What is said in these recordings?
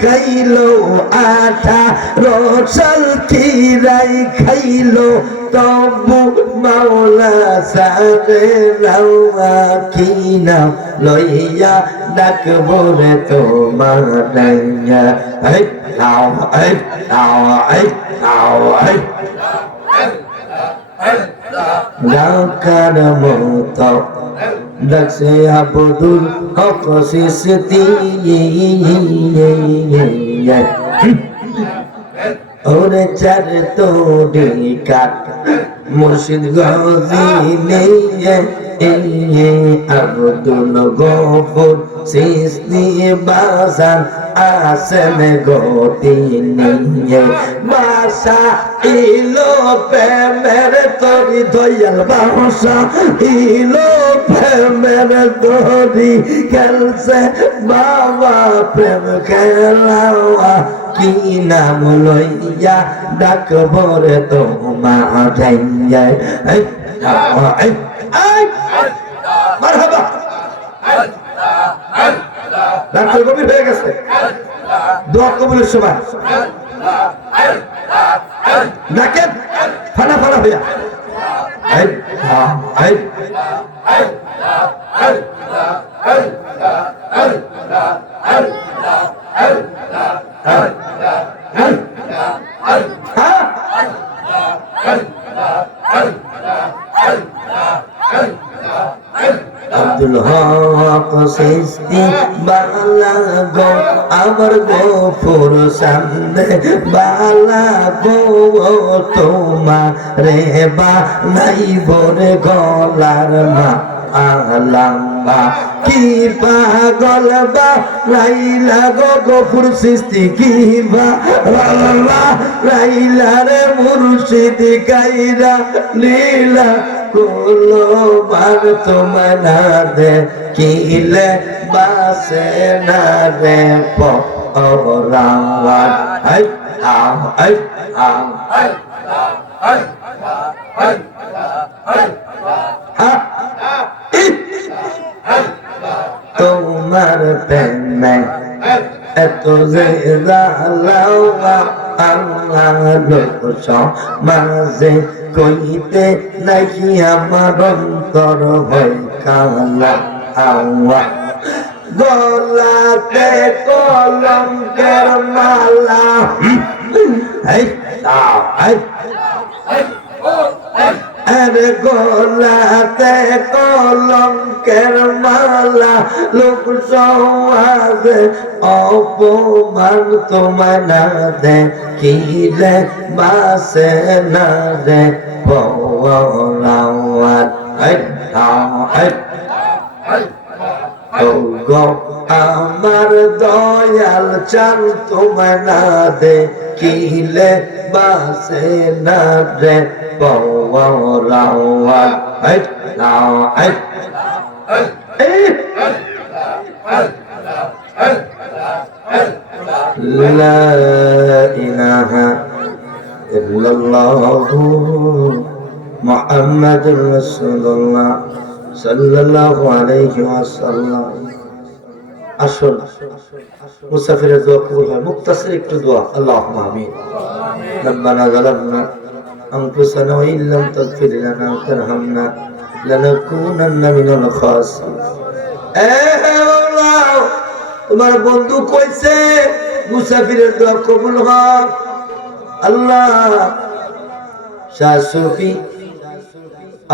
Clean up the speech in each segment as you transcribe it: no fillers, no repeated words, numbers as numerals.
খাইলো আঠা রসল খিরাই খাইলো তবু মাওলা সারে রাওয়া কিনা লইয়া ডাকবো রে তোমার ডাইয়া এই নাও এই নাও এই নাও এই ডাকার মতো ডাকছে আবদুল হক সিস্তি ওরে চার তোড়ি কাট মুর্শিদ গজি নেই আব্দুল গফুর সিস্তি বাজান আসেন গতি নিয়ে বাসা ইলো প্রেমের তরি দয়াল বাসা ইলো প্রেমের তরি খেলছে বাবা প্রেম খেলাওয়া কি নাম লইয়া ডাকবো রে তোমার যাইয়া মারহাবা ডাক্তার কবির হয়ে গেছে দোয়া কবুলের সময় নাকেন ফানা ফানা হইয়া আব্দুল হক সিস্তি বালা গো আমার গফুর সামনে বালা গো তোমারে বা নাই বরে গলার মা আলাম্বা কি পাগল বা লাইলা গো গফুর সিস্তি কি বা লাইলা রে মুর্শিদ কাইরা লীলা কুলো বার তোমার না দে কিলে বাসে না রে পরাওয়ার আই আও আই আও আই আই আই তোমার প্রেমে এত যে জালাওয়া আল্লাহ লোক মাঝে কইতে নাকি আমার অন্তর হয় কালা আওয়া গলাতে কলঙ্কের মালা এই তাও এই আরে গলাতে কলঙ্কের মালা লোক সমাজে অপমান তোমায় না দে কিলে বাসে না দে পরাওয়ার আমার দয়াল চান তোমায় না দে কিলে বাসে না দে পরাওয়ার লা ইলাহা ইল্লাল্লাহু মুহাম্মাদুর রাসূলুল্লাহ সাল্লাল্লাহু আলাইহি ওয়াসাল্লাম। আসুন মুসাফিরের দোয়া কবুল হয়। মুক্তাসির একটু দোয়া, আল্লাহুম্মা আমিন। রব্বানা যালামনা আনফুসানা ওয়া ইল্লাম তাগফির লানা ওয়া তারহামনা লানাকুনান্না মিনাল খাসিরিন। আল্লাহ, তোমার বন্ধু কইছে মুসাফিরের দোয়া কবুল হয়। আল্লাহ, শাহ সুফি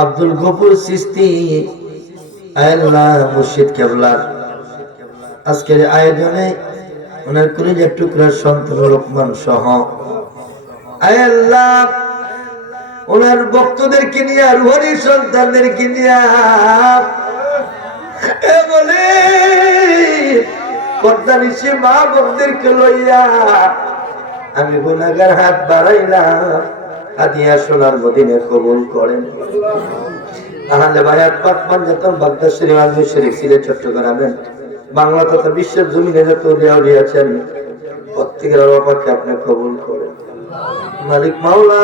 আব্দুল গফুর সিস্তি আল্লাহ মুর্শিদ কেবলার আজকের আয়োজনে ওনার কলিজার টুকরার সন্তান লোকমান সহ আল্লাহ ওনার ভক্তদেরকে নিয়ে রুহানি সন্তানদেরকে নিয়ে বলে পর্দানিশি মা বোনদেরকে লইয়া আমি গুনাহগার হাত বাড়াইলাম। হাদিয়া সোনার মদিনে কবুল করেন। আহলে বায়াত পাক পাঞ্জাতন বাগদাদ শরীফ আজমির শরীফ সিলেট চট্টগ্রামের বাংলা তথা বিশ্বের জমিনে যত আউলিয়া আছেন প্রত্যেকের আল্লাহকে আপনি কবুল করেন। মালিক মাওলা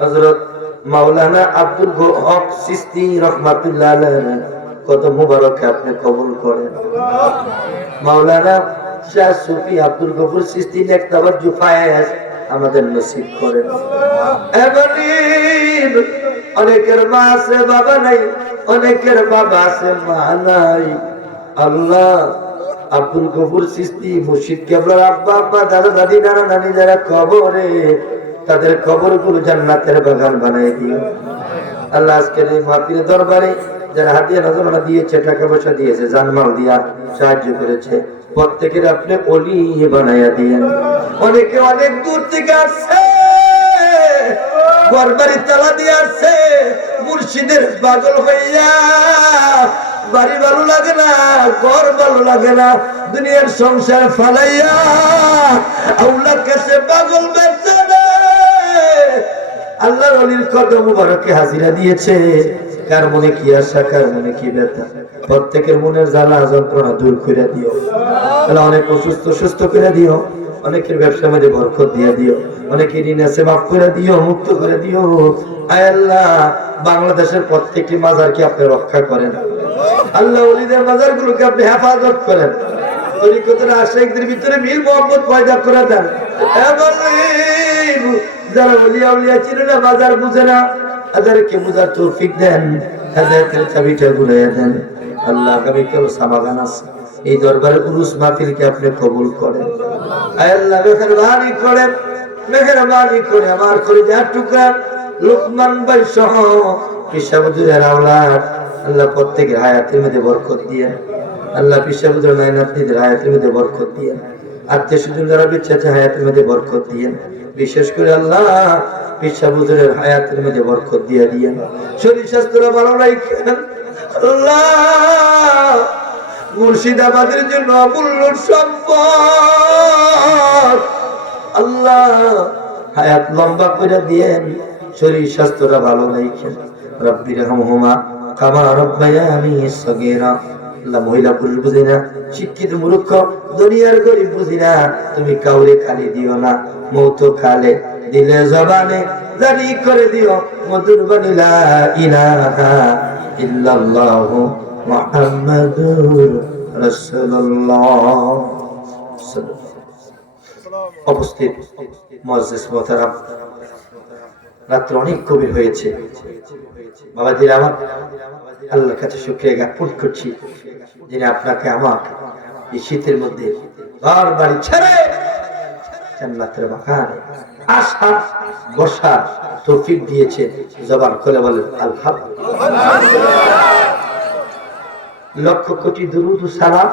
হযরত মাওলানা আব্দুল হক চিশতি রহমাতুল্লাহ আলাইহি কত মুবারক আপনি কবুল করেন। মাওলানা শাহ সুফি আব্দুল গফুর চিশতি নেকতাবাদ জুফায়েস আমাদের নসিব করেন। অনেকের মা আছে বাবা নাই, অনেকের বাবা আছে মা নাই। আল্লাহ আব্দুল গফুর চিশতি মুর্শিদ কেবলার আব্বা আব্বা দাদা দাদি নানা নানি যারা কবরে, তাদের কবরগুলো জান্নাতের বাগান বানাই দিও। আল্লাহ আজকের এই মাহফিলের দরবারে যারা হাতিয়া নজরানা দিয়েছে, টাকা পয়সা দিয়েছে, জানমাল দিয়া সাহায্য করেছে, প্রত্যেকের আপনি ওলি বানাইয়া দিয়েন। অনেকে অনেক দূর থেকে আসছে, ঘরবাড়ি তালা দিয়ে আসছে, মুর্শিদের পাগল হইয়া বাড়ি ভালো লাগে না, ঘর ভালো লাগে না, দুনিয়ার সংসার ফালাইয়া আল্লাহর কাছে পাগল বেঁচে আল্লাহর ওলির কদম মুবারকে হাজিরা দিয়েছে। কার মনে কি আশা, কার মনে কি ব্যথা, প্রত্যেকের মনের জ্বালা যন্ত্রণা দূর করে দিও। আল্লাহ অনেক অসুস্থ সুস্থ করে দিও, অনেকের ব্যবসার মধ্যে বরকত দিয়ে দিও, অনেকের ঋণ আছে মাফ করে দিও, মুক্ত করে দিও। আয় আল্লাহ বাংলাদেশের প্রত্যেকটি মাজারকে আপনি রক্ষা করেন। আল্লাহ ওলিদের মাজারগুলোকে আপনি হেফাজত করেন। তরিকতের আশিকদের ভিতরে মিল মোহাম্মদ পয়দা করে দেন। যারা ওলিয়া উলিয়া চিনে না, বাজার বুঝে না, তাদেরকে বুঝার তৌফিক দেন, তাদেরকে চাবিটা ঘুরাইয়া দেন। আল্লাহ আগামীকাল সামাগান আছে, এই দরবারে উরুস মাহফিলকে আপনি কবুল করেন। আয় আল্লাহ মেহেরবানি করেন, মেহেরবানি করে আমার কলিজার টুকরা লোকমান ভাই সহ পিসাবুজুরের আওলাদ আল্লাহ প্রত্যেকের হায়াতের মধ্যে বরকত দিয়েন। আল্লাহ পিসাবুজুর নাইনাতনিদের হায়াতের মধ্যে বরকত দিয়েন। আত্মীয় স্বজন যারা বেঁচে আছে হায়াতের মধ্যে বরকত দিয়েন। বিশেষ করে আল্লাহ পিসাবুজুরের হায়াতের মধ্যে বরকত দিয়ে দিয়েন। শরীর স্বাস্থ্য ভালো রাখেন আল্লাহ। মুর্শিদাবাদের জন্য অমূল্য সম্পদ আল্লাহ হায়াত লম্বা করে দিয়েন, শরীর স্বাস্থ্যটা ভালো রাখেন। রব্বির রহমহুমা কামা রব্বায়ানি সগীরা। আল্লাহ মহিলা পুরুষ বুঝি না, শিক্ষিত মূর্খ দুনিয়ার গরিব বুঝি না, তুমি কাউরে খালি দিও না, মৌত খালে দিলে জবানে জারি করে দিও মধুর বাণী লা ইলাহা ইল্লাল্লাহু মুহাম্মাদুর রাসূলুল্লাহ। উপস্থিত মুআজ্জিজ মোহতারাম, রাত্র অনেক গভীর হয়েছে। বাবাজি আমার আল্লাহর কাছে শুকরিয়া জ্ঞাপন করছি, যিনি আপনাকে আমাকে এই শীতের মধ্যে ঘর বাড়ি ছেড়ে জান্নাতের বাগানে আশা বসার তৌফিক দিয়েছেন। জবান খুলে বলেন আলহামদুলিল্লাহ। লক্ষ কোটি দুরূদ ও সালাম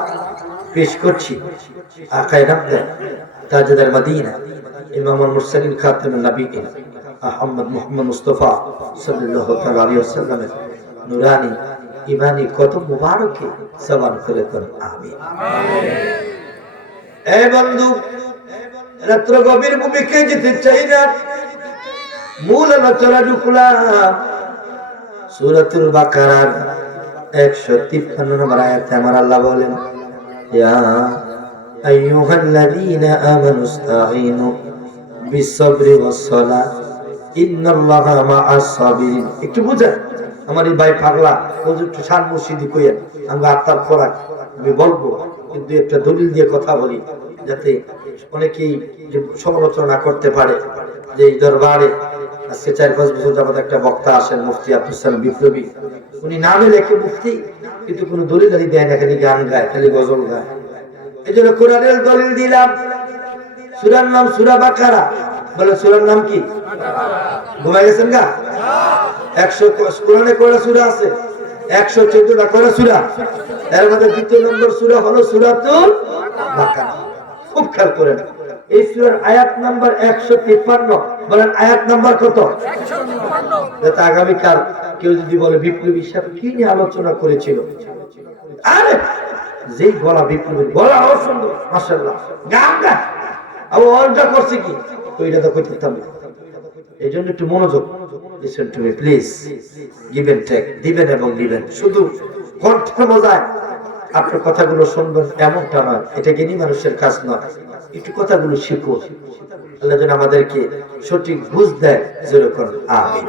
পেশ করছি আকায়ে রামদান তাজদার মদিনা ইমামুল মুরসালিন খাতামুন নবিয়্যিন আহমদ মুহাম্মদ মুস্তাফা সাল্লাল্লাহু তাআলা আলাইহি ওয়াসাল্লামের নুরানি ইমানি কদম মুবারকে জবান খুলে বলেন আমিন। এই বন্ধু, রাত্র গভীর ভূমিকে যেতে চাই না, মূল আলোচনা ঢুকলাম সূরাতুল বাকারার 153 নম্বর আয়াতে আমার আল্লাহ বলেন, ইয়া আইয়ুহাল্লাযীনা আমানুস্তাঈনু বিস-সাবরি ওয়াস-সালাহ ইন্নাল্লাহা মা'আস সাবিরিন। একটু বুঝেন, আমার এই ভাই পাগলা হুজুর একটু শান মুর্শিদি কইেন, আমরা আত্মার খোরাক আমি বলবো, কিন্তু একটা দলিল দিয়ে কথা বলি যাতে অনেকেই সমালোচনা না করতে পারে। যে এই দরবারে আজকে 4-5 বছর যাবত একটা বক্তা আসেন, মুফতি আব্দুল সালাম বিপ্লবী, উনি নামে লেখে মুফতি, কিন্তু কোনো দলিল দেয় না, খালি গান গায়, খালি গজল গায়। এই জন্য কোরআনের দলিল দিলাম, সূরার নাম সূরা বাকারা। বলে সূরার নাম কি? ঘুমাই গেছেন গা? 100 কোরআনে কয়টা সূরা আছে? 114টা কয়টা সূরা? এর মধ্যে দ্বিতীয় নম্বর সূরা হলো সূরাতুল বাকারা। খুব খেয়াল করেন, এই সূরার আয়াত নাম্বার 153। বলেন আয়াত নাম্বার কত? 153। যাতে আগামী কাল কেউ যদি বলে বিপ্লবী সাহেব কি নিয়ে আলোচনা করেছিল, আরে যেই গলা বিপ্লবীর গলা অসুন্দর মাশাআল্লাহ, গান গায় আর ওইটা করছে কি ওইটা তো কইতে থামবে। এই জন্য একটু মনোযোগ, listen to me please, give and take, দিবেন এবং দিবেন। শুধু কণ্ঠে মজায় আপনার কথাগুলো শুনবেন এমনটা নয়, এটা জ্ঞানী মানুষের কাজ নয়। একটু কথাগুলো শিখুন। আল্লাহ যেন আমাদেরকে সঠিক বুঝ দেয়, যেরকম আমিন।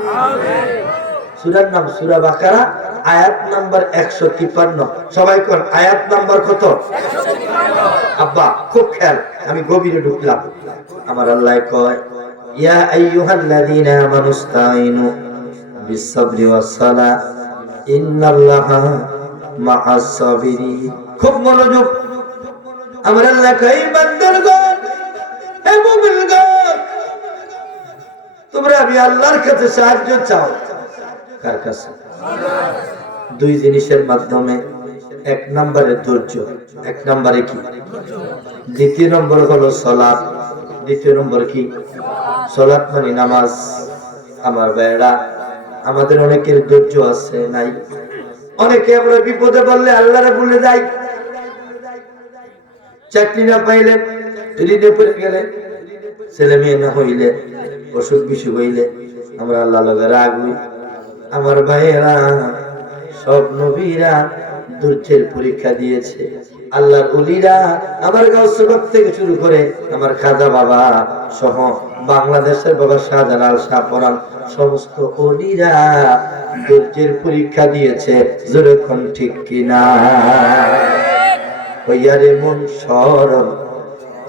সূরার নাম সূরা বাকারা, আয়াত নাম্বার 153। সবাই কোন আয়াত নাম্বার কত? 153। আব্বা খুব খেয়াল, আমি গভীরে ঢুকলাম। আমার আল্লাহ কয়, ইয়া আইয়ুহাল্লাযীনা আমানুস্তাঈনু বিস-সাবরি ওয়াস-সালাহ ইন্নাল্লাহা মা'আস সাবিরিন। খুব মনোযোগ। আমার আল্লাহ কয়, বান্দারগণ, হে মুমিনগণ, তোমরা আমি আল্লাহর কাছে সাহায্য চাও। কার কাছে? দুই জিনিসের মাধ্যমে। এক নম্বরে ধৈর্য, এক নম্বরে কি? দ্বিতীয় নম্বর হলো সালাত। দ্বিতীয় নম্বর কি? সালাত মানে নামাজ। আমার ভাইরা, আমাদের অনেকের ধৈর্য আছে নাই। অনেকে আমরা বিপদে পড়লে আল্লাহরে ভুলে যাই। চাকরি না পাইলে, ঋণে পড়ে গেলে, ছেলে মেয়ে না হইলে, অসুখ বিসুখ হইলে আমরা আল্লাহ লগে রাগ হই। আমার ভাইয়েরা, সব নবীরা ধৈর্যের পরীক্ষা দিয়েছে। আল্লাহর ওলিরা, আমার গাউসুল হক থেকে শুরু করে আমার খাজা বাবা সহ বাংলাদেশের বাবা শাহজালাল শাহপরান, সমস্ত ওলিরা ধৈর্যের পরীক্ষা দিয়েছে। যেরকম ঠিক কিনা? হইয়ারে মন সরল,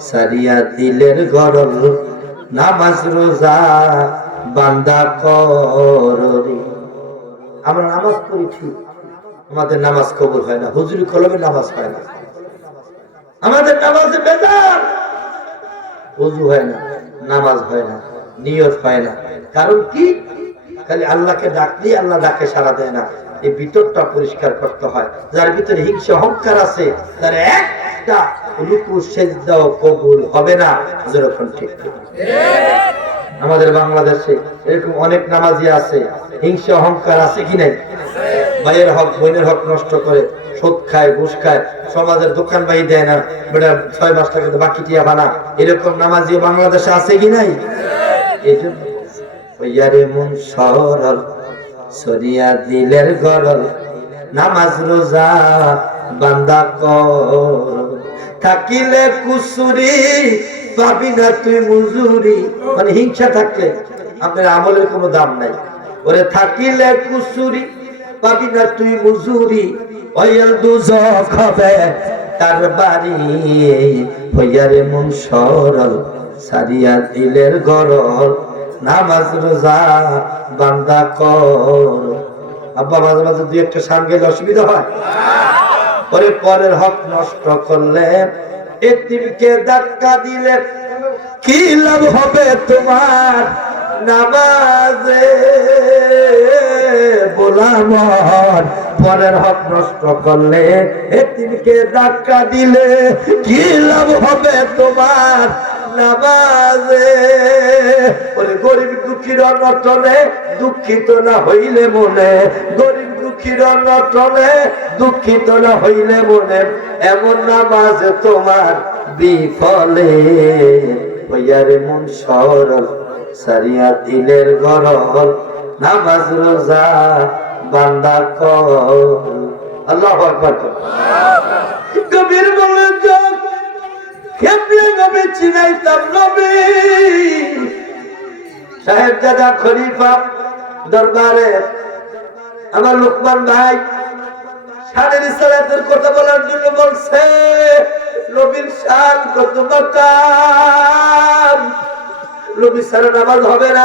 সারিয়া দিলের গরল, নামাজ রোজা বান্দা কররি। আমরা নামাজ পড়ি ঠিক, আমাদের নামাজ কবুল হয় না। হুজুরি কলমে নামাজ হয় না, আমাদের নামাজে বেজার, ওযু হয় না, নামাজ হয় না, নিয়ত হয় না। কারণ কি? খালি আল্লাহকে ডাকলি আল্লাহ ডাকে সাড়া দেয় না। এই ভিতরটা পরিষ্কার করতে হয়। যার ভিতরে হিংসা অহংকার আছে, তার একটা রুকু সিজদাও কবুল হবে না। যেরকম ঠিক ঠিক। আমাদের বাংলাদেশে এরকম অনেক নামাজি আছে, হিংসা অহংকার আছে কি নাই? ভাইয়ের হক বোনের হক নষ্ট করে, সুদ খায়, ঘুষ খায়, সমাজের দোকান বাই দেয় না, বেটা 6 মাস টাকা বাকি টিয়া বানা, এরকম নামাজি বাংলাদেশে আছে কি নাই? এই জন্য ওইয়ারে মন সরল, সরিয়া দিলের গরল, নামাজ রোজা বান্দা কর। থাকিলে কুসুরি পাবি না তুই মজুরি। মানে হিংসা থাকলে আপনার আমলের কোনো দাম নাই। ওরে থাকিলে কুসুরি পাবি না তুই মজুরি, ওয়াল দুজখ হবে তার বাড়ি। হইয়ারে মন সরল, সারিয়া দিলের গরল, নামাজ রোজা বান্দা কর। আব্বা মাঝে মাঝে দুই একটা সান গেলে অসুবিধা হয়। পরে পরের হক নষ্ট করলে, এতিমকে ধাক্কা দিলে কি লাভ হবে তোমার? নামাজে গোলামর পরের হক নষ্ট করলে, এতিমকে ধাক্কা দিলে কি লাভ হবে তোমার? নামাজে। ওরে গরিব দুঃখীর অনটনে দুঃখিত না হইলে মনে, গরিব দুঃখীর অনটনে দুঃখিত না হইলে মনে, এমন নামাজ তোমার বিফলে। হইয়ারে মন সরল, সারিয়া দিলের গরল, নামাজ রোজা বান্দা কর। আল্লাহু আকবার। কবির বলেন, কেমনে নবী চিনাইতাম নবী। সাহেবজাদা খলিফা দরবারে আমার লোকমান ভাই শানের রিসালাতের কথা বলার জন্য বলছে। নবীর শান কত মাকাম। নবী ছাড়া নামাজ হবে না,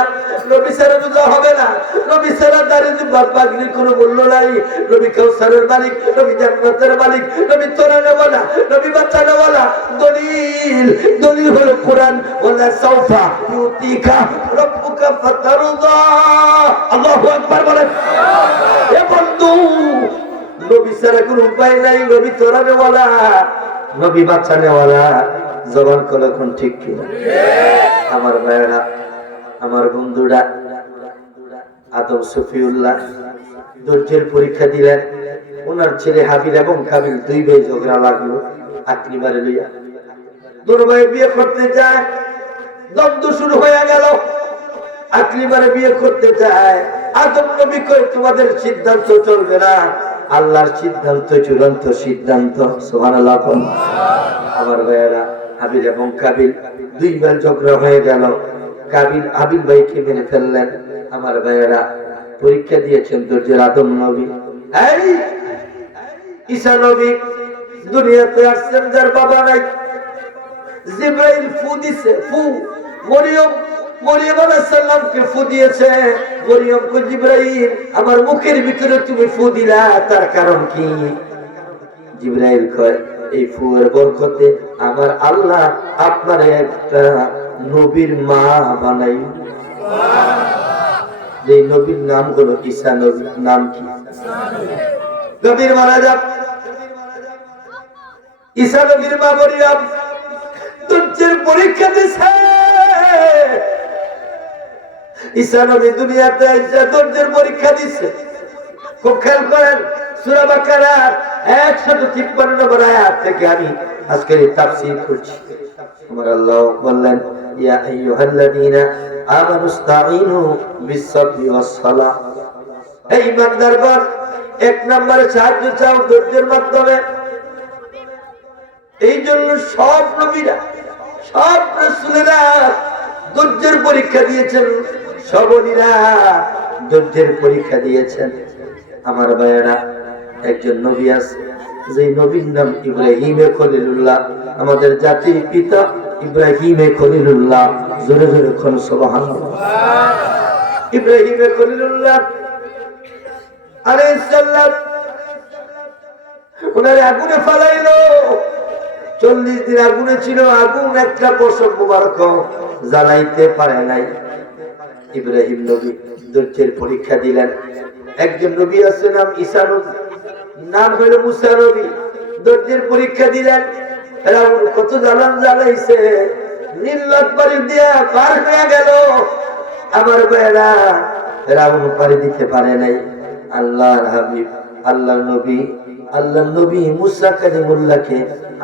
নবী ছাড়া রোজা হবে না, নবী ছাড়া দাড়ি জুব্বা পাগড়ির কোনো মূল্য নাই। নবী কাউসারের মালিক, নবী জান্নাতের মালিক, নবী তোরানেওয়ালা, নবী বাঁচানেওয়ালা। দলিল দলিল হলো কোরআন, ওয়ালা সাউফা ইউতিকা রাব্বুকা ফাতারদা। আল্লাহু আকবার বলেন। এ বন্ধু, নবী ছাড়া কোনো উপায় নাই, নবী তোরানেওয়ালা, নবী বাঁচানেওয়ালা। জবান কল এখন ঠিক কিনা? আমার ভাইয়েরা, আমার বন্ধুরা, আদম সফিউল্লাহ ধৈর্যের পরীক্ষা দিলেন। ওনার ছেলে হাবিল এবং কাবিল দুই ভাই ঝগড়া লাগলো আকলিমারে লইয়া। দুই ভাই বিয়ে করতে যায়, দ্বন্দ্ব শুরু হয়ে গেল। আকলিমারে বিয়ে করতে যায়, আদম নবী কই তোমাদের সিদ্ধান্ত চলবে না, আল্লাহর সিদ্ধান্ত চূড়ান্ত সিদ্ধান্ত। সুবহানাল্লাহ। আমার ভাইয়েরা, হাবিল এবং কাবিল দুই ভাই ঝগড়া হয়ে গেল। কাবিল আবিল ভাইকে মেরে ফেললেন। আমার ভাইয়েরা পরীক্ষা দিয়েছেন ধৈর্যের আদম নবী। এই ঈসা নবী দুনিয়াতে আসছেন, যার বাবা নাই। জিবরাইল ফু দিছে, ফু। মরিয়ম আলাইহিস সালামকে ফু দিয়েছে। মরিয়মকে জিবরাইল, আমার মুখের ভিতরে তুমি ফু দিলা, তার কারণ কি? জিবরাইল কয়, এই ফুয়ের বরকতে আমার আল্লাহ আপনার একটা নবীর মা বানাই। যে নবীর নাম হলো ঈসা নবী। নাম কি? নবীর মারা যাক। ঈসা নবীর মা মরিয়ম ধৈর্যের পরীক্ষা দিছে। ঈসা নবী দুনিয়াতে এসে ধৈর্যের পরীক্ষা দিছে। খুব খেয়াল করেন, সূরা বাকারার 153 নম্বর আয়াত থেকে আমি আজকের তাফসীর করছি। আমার আল্লাহ বললেন, ইয়া আইয়ুহাল্লাযীনা আমানুস্তাঈনু বিস-সাবরি ওয়াস-সালাহ। এই ইমানদারগণ, এক নম্বরে সাহায্য চাও ধৈর্যের মাধ্যমে। এই জন্য সব নবীরা, সব রাসূলেরা ধৈর্যের পরীক্ষা দিয়েছেন। সব ওলিরা ধৈর্যের পরীক্ষা দিয়েছেন। আমার ভাইয়েরা, একজন নবী আছে, যে নবীর নাম ইব্রাহিম খলিলুল্লাহ। আমাদের জাতির পিতা ইব্রাহিম খলিলুল্লাহ। জোরে জোরে কোন সুবহানাল্লাহ। ইব্রাহিম খলিলুল্লাহ আলাইহিস সালাম ওনারে আগুনে ফালাইলো। 40 দিন আগুনে ছিল। আগুন একটা পশম মুবারক জ্বালাইতে পারে নাই। ইব্রাহিম নবী ধৈর্যের পরীক্ষা দিলেন। একজন নবী আছে, নাম ঈসা নবী, নাম হলো মুসা নবী। ধৈর্যের পরীক্ষা দিলেন। এরা কত জ্বালান জ্বালাইছে, নীল পাড়ি দিয়া পার হয়ে গেল। আমার ভাইয়েরা, এরা পাড়ি দিতে পারে নাই। আল্লাহর হাবিব, আল্লাহ নবী মুসা কালিমুল্লাহকে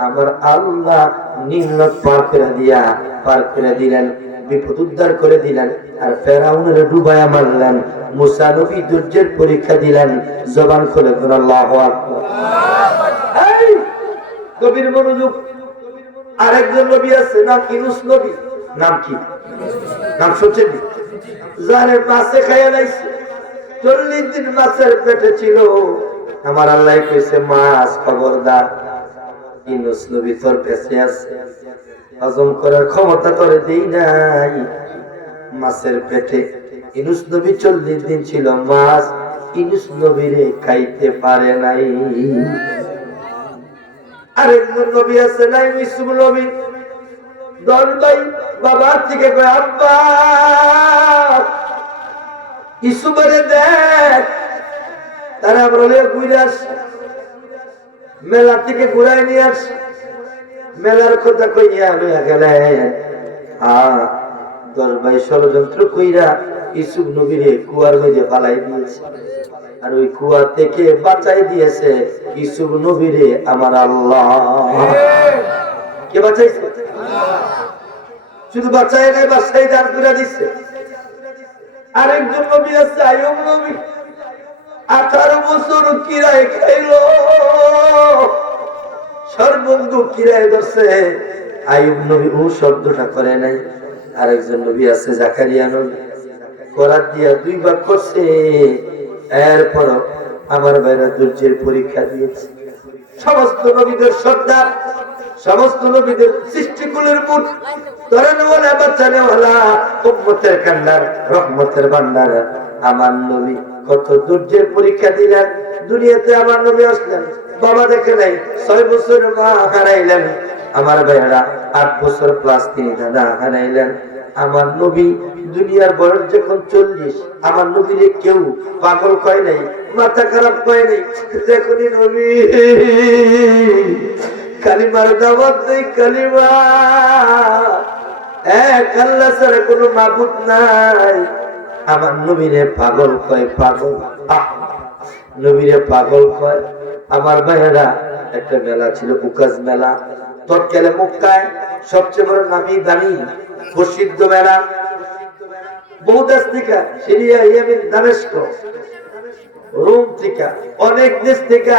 আমার আল্লাহ নীল পার করে দিলেন, বিপদ উদ্ধার করে দিলেন। আর ফেরাউনের ডুবায়া মারলেন। মুসা নবী ধৈর্যের পরীক্ষা দিলেন। জবান খুলে আল্লাহু আকবার। এই নবীর মনোযোগ। আরেকজন নবী আছে, নাম ইউনূস নবী। নাম কি? নাম শুনছেন? জানে মাছে খাইয়া লাইছে। 40 দিন মাছের পেটে ছিল। আমার আল্লাহ কইছে, মাছ খবরদার, ইউনূস নবী তোর পেছে আছে, হজম করার ক্ষমতা তোরে দেই নাই। মাছের পেটে ইউনূস নবী 40 দিন ছিল। মাছ ইউনূস নবীরে খাইতে পারে নাই। আরেকজন নবী আছে, নাই ইউসুফ নবী। 10 ভাই বাবা থেকে কয়, আব্বা ইউসুফরে দেখ। তারা বলে ঘুরে আস, মেলা থেকে ঘুরাই নিয়ে আস। মেলার কথা কইয়া লইয়া গেলেন। 10 ভাই ষড়যন্ত্র কইরা ইউসুফ নবীরে কুয়ার মধ্যে ফালাই দিয়েছে। আর ওই কুয়া থেকে বাঁচাই দিয়েছে ইউসুফ নবীরে আমার আল্লাহ। কে বাঁচাইছে? শুধু বাঁচাই নাই, বাঁচাই দান করে দিচ্ছে। আরেকজন নবী আছে, আইয়ুব নবী। 18 বছর কিরায় খাইলো, সর্বঙ্গ কিরায় ধরছে। আইয়ুব নবী ও শব্দটা করে নাই। আরেকজন নবী আছে, জাকারিয়া নবী। করাত দিয়া 2 ভাগ করছে। এরপর আমার ভাইরা ধৈর্যের পরীক্ষা দিয়েছে। সমস্ত নবীদের সর্দার, সমস্ত নবীদের সৃষ্টিকুলের মুঠ ধরেনওয়ালা, বাচ্চানেওয়ালা, উম্মতের কান্ডার, রহমতের ভান্ডার আমার নবী কত ধৈর্যের পরীক্ষা দিলেন। দুনিয়াতে আমার নবী আসলেন, বাবা দেখে নাই। 6 বছর মা হারাইলেন। আমার ভাইয়েরা 8 বছর প্লাস তিনি দাদা হারাইলেন। আমার নবী দুনিয়ার বয়স যখন 40, আমার নবীরে কেউ পাগল কয় নাই, মাথা খারাপ কয় নাই। যখনই নবী কালিমার দাওয়াত দেই, কালিমা এক আল্লাহ ছাড়া কোনো মাবুদ নাই, আমার নবীরে পাগল কয়, পাগল। নবীরে পাগল কয়। আমার ভাইয়েরা একটা মেলা ছিল, উকাজ মেলা। তৎকালে মক্কায় সবচেয়ে বড় নামি দামি প্রসিদ্ধ মেলা। বহু দেশ থেকে, সিরিয়া, ইয়েমেন, দামেস্ক, রোম থেকে, অনেক দেশ থেকে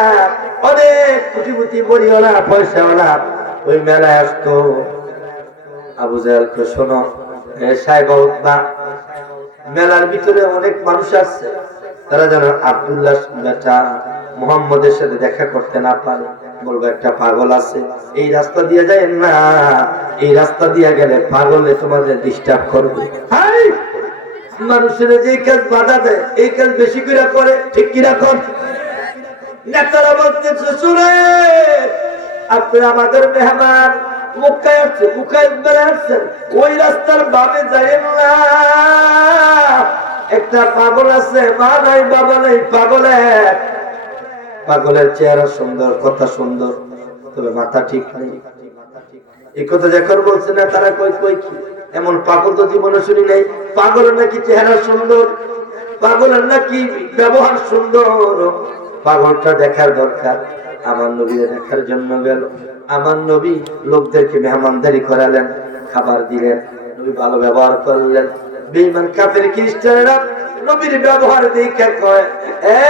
অনেক কোটিপতি বড়িওয়ালা পয়সাওয়ালা ওই মেলায় আসতো। আবু জাহেলকে শোনো, সাহেবা উতবা মেলার ভিতরে অনেক মানুষ আসছে, তারা যেন আব্দুল্লাহ বেটা মুহাম্মদের সাথে দেখা করতে না পারে। বলবো একটা পাগল আছে, এই রাস্তা দিয়ে যায় না, এই রাস্তা দিয়ে গেলে পাগলে তোমাদের ডিস্টার্ব করবে। মানুষের যে কাজ বাধা দেয় এই কাজ বেশি করে, ঠিক কিনা কর। নেতারা বলতেছে শুনে আপনি আমাদের মেহমান মক্কায় আসছেন, মক্কায় আসছেন, ওই রাস্তার বামে যাইয়েন না, একটা পাগল আছে, মা নাই বাবা নাই, পাগলের চেহারা সুন্দর, কথা সুন্দর, তবে মাথা ঠিক নেই। এই কথা যখন বলছে না তারা কই কি এমন পাগল তো জীবনে শুনি নাই। পাগলের নাকি চেহারা সুন্দর, পাগলের নাকি ব্যবহার সুন্দর, পাগলটা দেখার দরকার। আমার নবী দেখার জন্য গেল, আমার নবী লোকদেরকে মেহমানদারি করালেন, খাবার দিলেন, নবী ভালো ব্যবহার করলেন। বেঈমান কাফের খ্রিস্টানরা নবীর ব্যবহার দেখে কয়, এ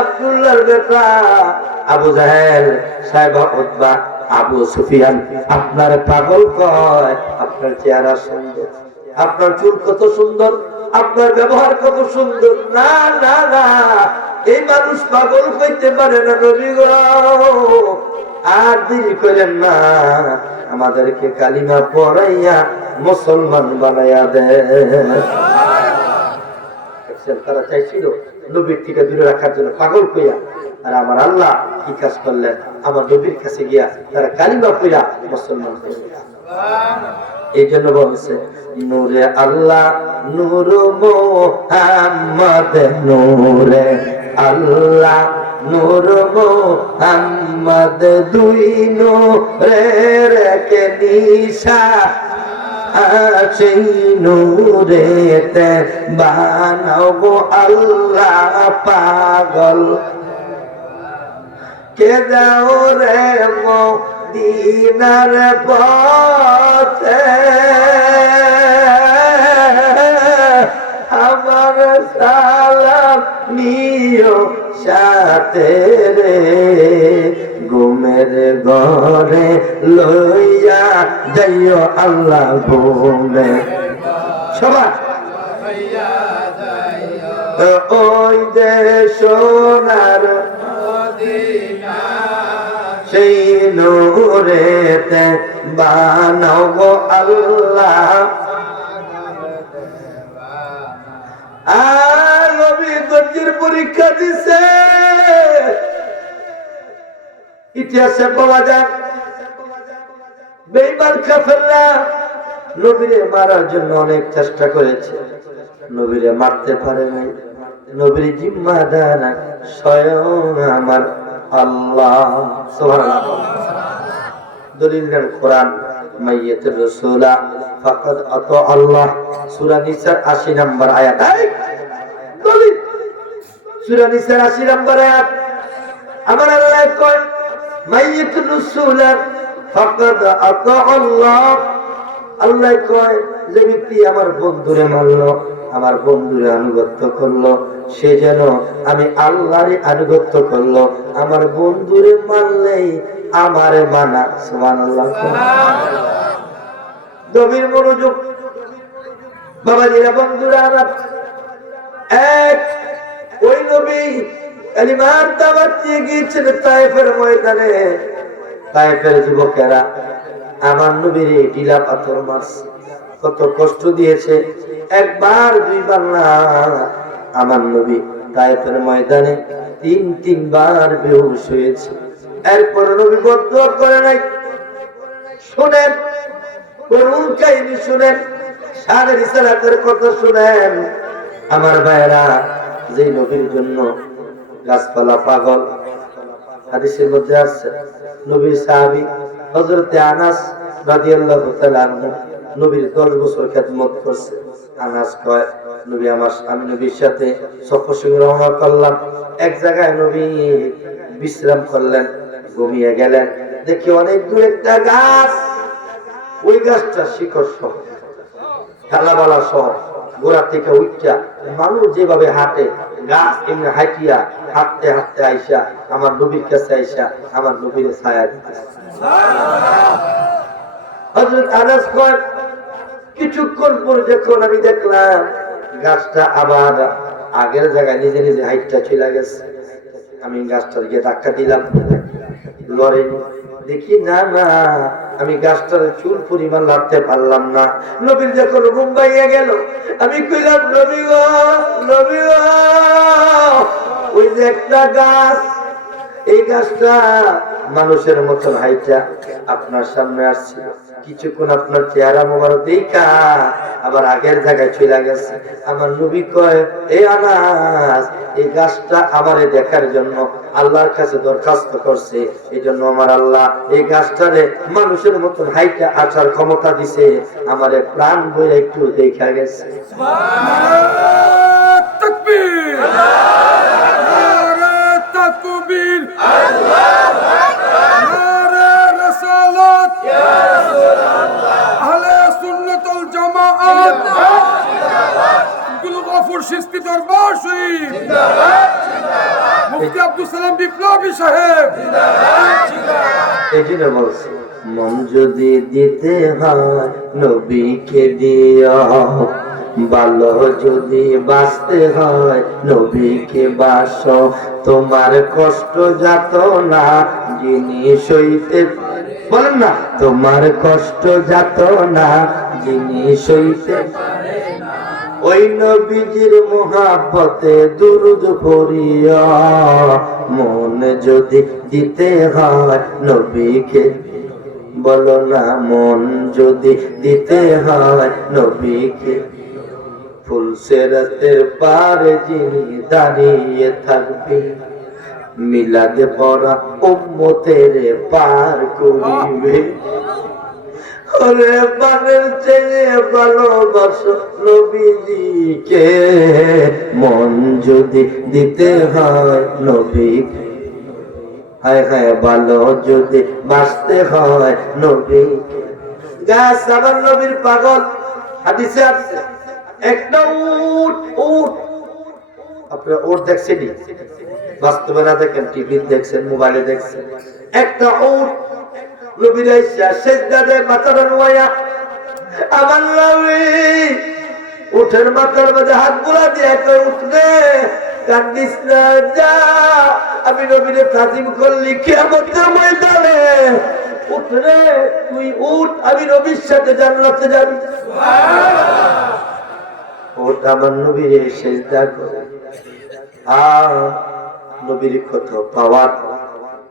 আব্দুল্লাহর বেটা আবু জাহেল, সাহেবা উতবা, আবু সুফিয়ান আপনার পাগল কয়, আপনার চেহারা সুন্দর, আপনার চুল কত সুন্দর, আপনার ব্যবহার কত সুন্দর। না না না, এই মানুষ পাগল হইতে পারে না নবী গো, আর দেরি করেন না, আমাদেরকে কালিমা পড়াইয়া মুসলমান বানাইয়া দেন। তারা চাইছিল নবীর থেকে দূরে রাখার জন্য পাগল কইয়া, আর আমার আল্লাহ কি কাজ করলেন, আমার নবীর কাছে গিয়া তারা কালিমা পড়া মুসলমান হয়ে গেছে। এই জন্য বলছে নূরে আল্লাহ নূর মুহাম্মদ, নূরে আল্লাহ নূর মুহাম্মদ, দুই নূরের কে নিশা, সেই নূরেতে বানাবো আল্লাহ পাগল, কে যাও রে মদিনার পথে, আমার সালাম নিও সাথে রে, ঘুমের ঘরে লইয়া যাইও আল্লাহ ঘুমে, সবাই ওই যে সোনার সেই নূরেতে বানাবো আল্লাহ। আর নবী ধৈর্যের পরীক্ষা দিছে, ইতিহাসে পাওয়া যায় বেঈমান কাফেররা নবীরে মারার জন্য অনেক চেষ্টা করেছে, নবীরে মারতে পারে নাই। নবীর জিম্মাদার স্বয়ং আমার আল্লাহ। সুবহানাল্লাহ। দলিল দেন কোরআন, মাইয়াতুর রাসূলা ফাকাদ আতা আল্লাহ, সূরা নিসার ৮০ নম্বর আয়াত। দলিল সূরা নিসার ৮০ নম্বর আয়াত, আমার আল্লাহ কয় মাইয়াতুর রাসূলা ফাকাদ আতা আল্লাহ, আল্লাহ কয় যে ব্যক্তি আমার বন্ধুরে মারলো, আমার বন্ধুরে আনুগত্য করলো, সে যেন আমি আল্লাহরে আনুগত্য করলো, আমার বন্ধুরে মানলেই আমারে মানা। সুবহানাল্লাহ। গভীর মনোযোগ বাবাজিরা, বন্ধুরা আমার, এক ওই নবী কালিমার দাওয়াত দিয়ে গিয়েছিল তায়েফের ময়দানে, তায়েফের যুবকেরা আমার নবীর ঢিলা পাথর মারছে, কত কষ্ট দিয়েছে, একবার দুইবার না, আমার নবী তায়েফের ময়দানে তিনবার বেহুশ হয়েছে। এরপর নবী বদদুয়া করে নাই। শুনেন করুণ কাহিনী, শুনেন শানে রিসালাতের কথা শুনেন আমার ভাইরা। যে নবীর জন্য গাছপালা পাগল, হাদিসের মধ্যে আছে নবীর সাহাবী হযরতে আনাস রাদিয়াল্লাহু তাআলা আনহু নবীর 10 বছর খেদমত করছে। আনাস কয় নবী আমি নবীর সাথে সফর সঙ্গে রওনা করলাম, এক জায়গায় নবী বিশ্রাম করলেন, ঘুমিয়ে গেলেন, দেখি অনেক দূর একটা গাছ, ওই গাছটা শিকড় সহ ঢালাবালা সহ গোড়া থেকে উঠা মানুষ যেভাবে হাঁটে, গাছ এমনি হাঁটিয়া হাঁটতে হাঁটতে আইসা আমার নবীর কাছে আইসা আমার নবীর ছায়া দিতেছে। হযরত আনাস কয় কিছুক্ষণ পর যখন আমি দেখলাম গাছটা আবার আগের জায়গায় নিজে নিজে হাইটটা চলে গেছে, আমি গাছটার গিয়ে ধাক্কা দিলাম, লড়েনি। দেখি না না, আমি গাছটার চুল পরিমাণ লাড়তে পারলাম না। নবীর যখন ঘুম ভাঙিয়া গেল, আমি কইলাম নবী গো, নবী গো, ওই যে একটা গাছ, এই গাছটা মানুষের মতন হাইটা আপনার সামনে আসছে, কিছুক্ষণ আপনার চেহারা মোবারক দেখা আবার আগের জায়গায় চলে গেছে। আমার নবী কয়, এ আনাস, এই গাছটা আমারে দেখার জন্য আল্লাহর কাছে দরখাস্ত করছে, এই জন্য আমার আল্লাহ এই গাছটারে মানুষের মতন হাইটা আসার ক্ষমতা দিছে, আমারে প্রাণ বইয়া একটু দেখা গেছে। তাকবীর, নারে তাকবীর, নারে রিসালাত, আহলে সুন্নাত ওয়াল জামাআত, আব্দুল গফুর চিশতি দরবার শরীফ জিন্দাবাদ, মুফতি আব্দুল সালাম বিপ্লবী সাহেব জিন্দাবাদ। এই জন্য বলছি, মন যদি দিতে হয় নবীকে দিও, ভালো যদি বাঁচতে হয় নবীকে বাসো, তোমার কষ্ট যাত না জিনিস হইতে, বলেন না, তোমার কষ্ট যাত না জিনিস হইতে, ওই নবীজির মোহাব্বতে দুরুদ পড়িয়া, মন যদি দিতে হয় নবীকে, বলো না, মন যদি দিতে হয় নবীকে, ফুলসেরাতের পারে যিনি দাঁড়িয়ে থাকবে, মিলাদে পড়া উম্মতের পার করিবে, ওরে পানের চেয়ে ভালোবাসো নবীজিকে, মন যদি দিতে হয় নবীকে, হায় হায় ভালো যদি বাঁচতে হয় নবীকে। গাছ আমার নবীর পাগল, হাদিসে আছে, একটা উট, উট আপনারা উট দেখছেন, বাস্তবে না দেখেন, টিভি দেখছেন, মোবাইলে দেখছেন, একটা উট নবীর আইসা সেজদা দেয় মাথাটা নোয়া, আমার নবী উঠের মাথার মধ্যে হাত বুলা দিয়ে কই, উঠরে কান্দিস না, যা আমি নবীরে তাজিম করলি কিয়ামতের ময়দানে, উঠরে তুই উঠ, আমি নবীর সাথে জান্নাতে যাবি। সুবহানাল্লাহ। উঠ আমার নবীরে সেজদা করে, নবীর কত পাওয়ার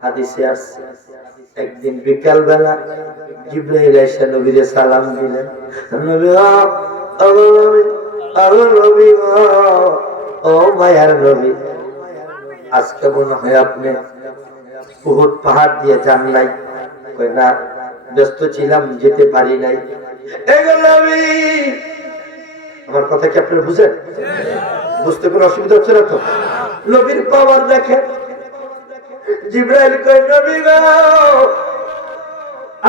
হাদিসে আছে। একদিন বিকাল বেলা জিবরাইল এসে নবীরে সালাম দিলেন, নবী নবী ও মায়ার নবী, আজকে মনে হয় আপনি উহুদ পাহাড় দিয়ে যান নাই। কই না, ব্যস্ত ছিলাম, যেতে পারি নাই। নবী, আমার কথা কি আপনি বুঝেন? বুঝতে কোনো অসুবিধা হচ্ছে না তো? নবীর পাওয়ার দেখেন। জিবরাইল কয়, নবী গো,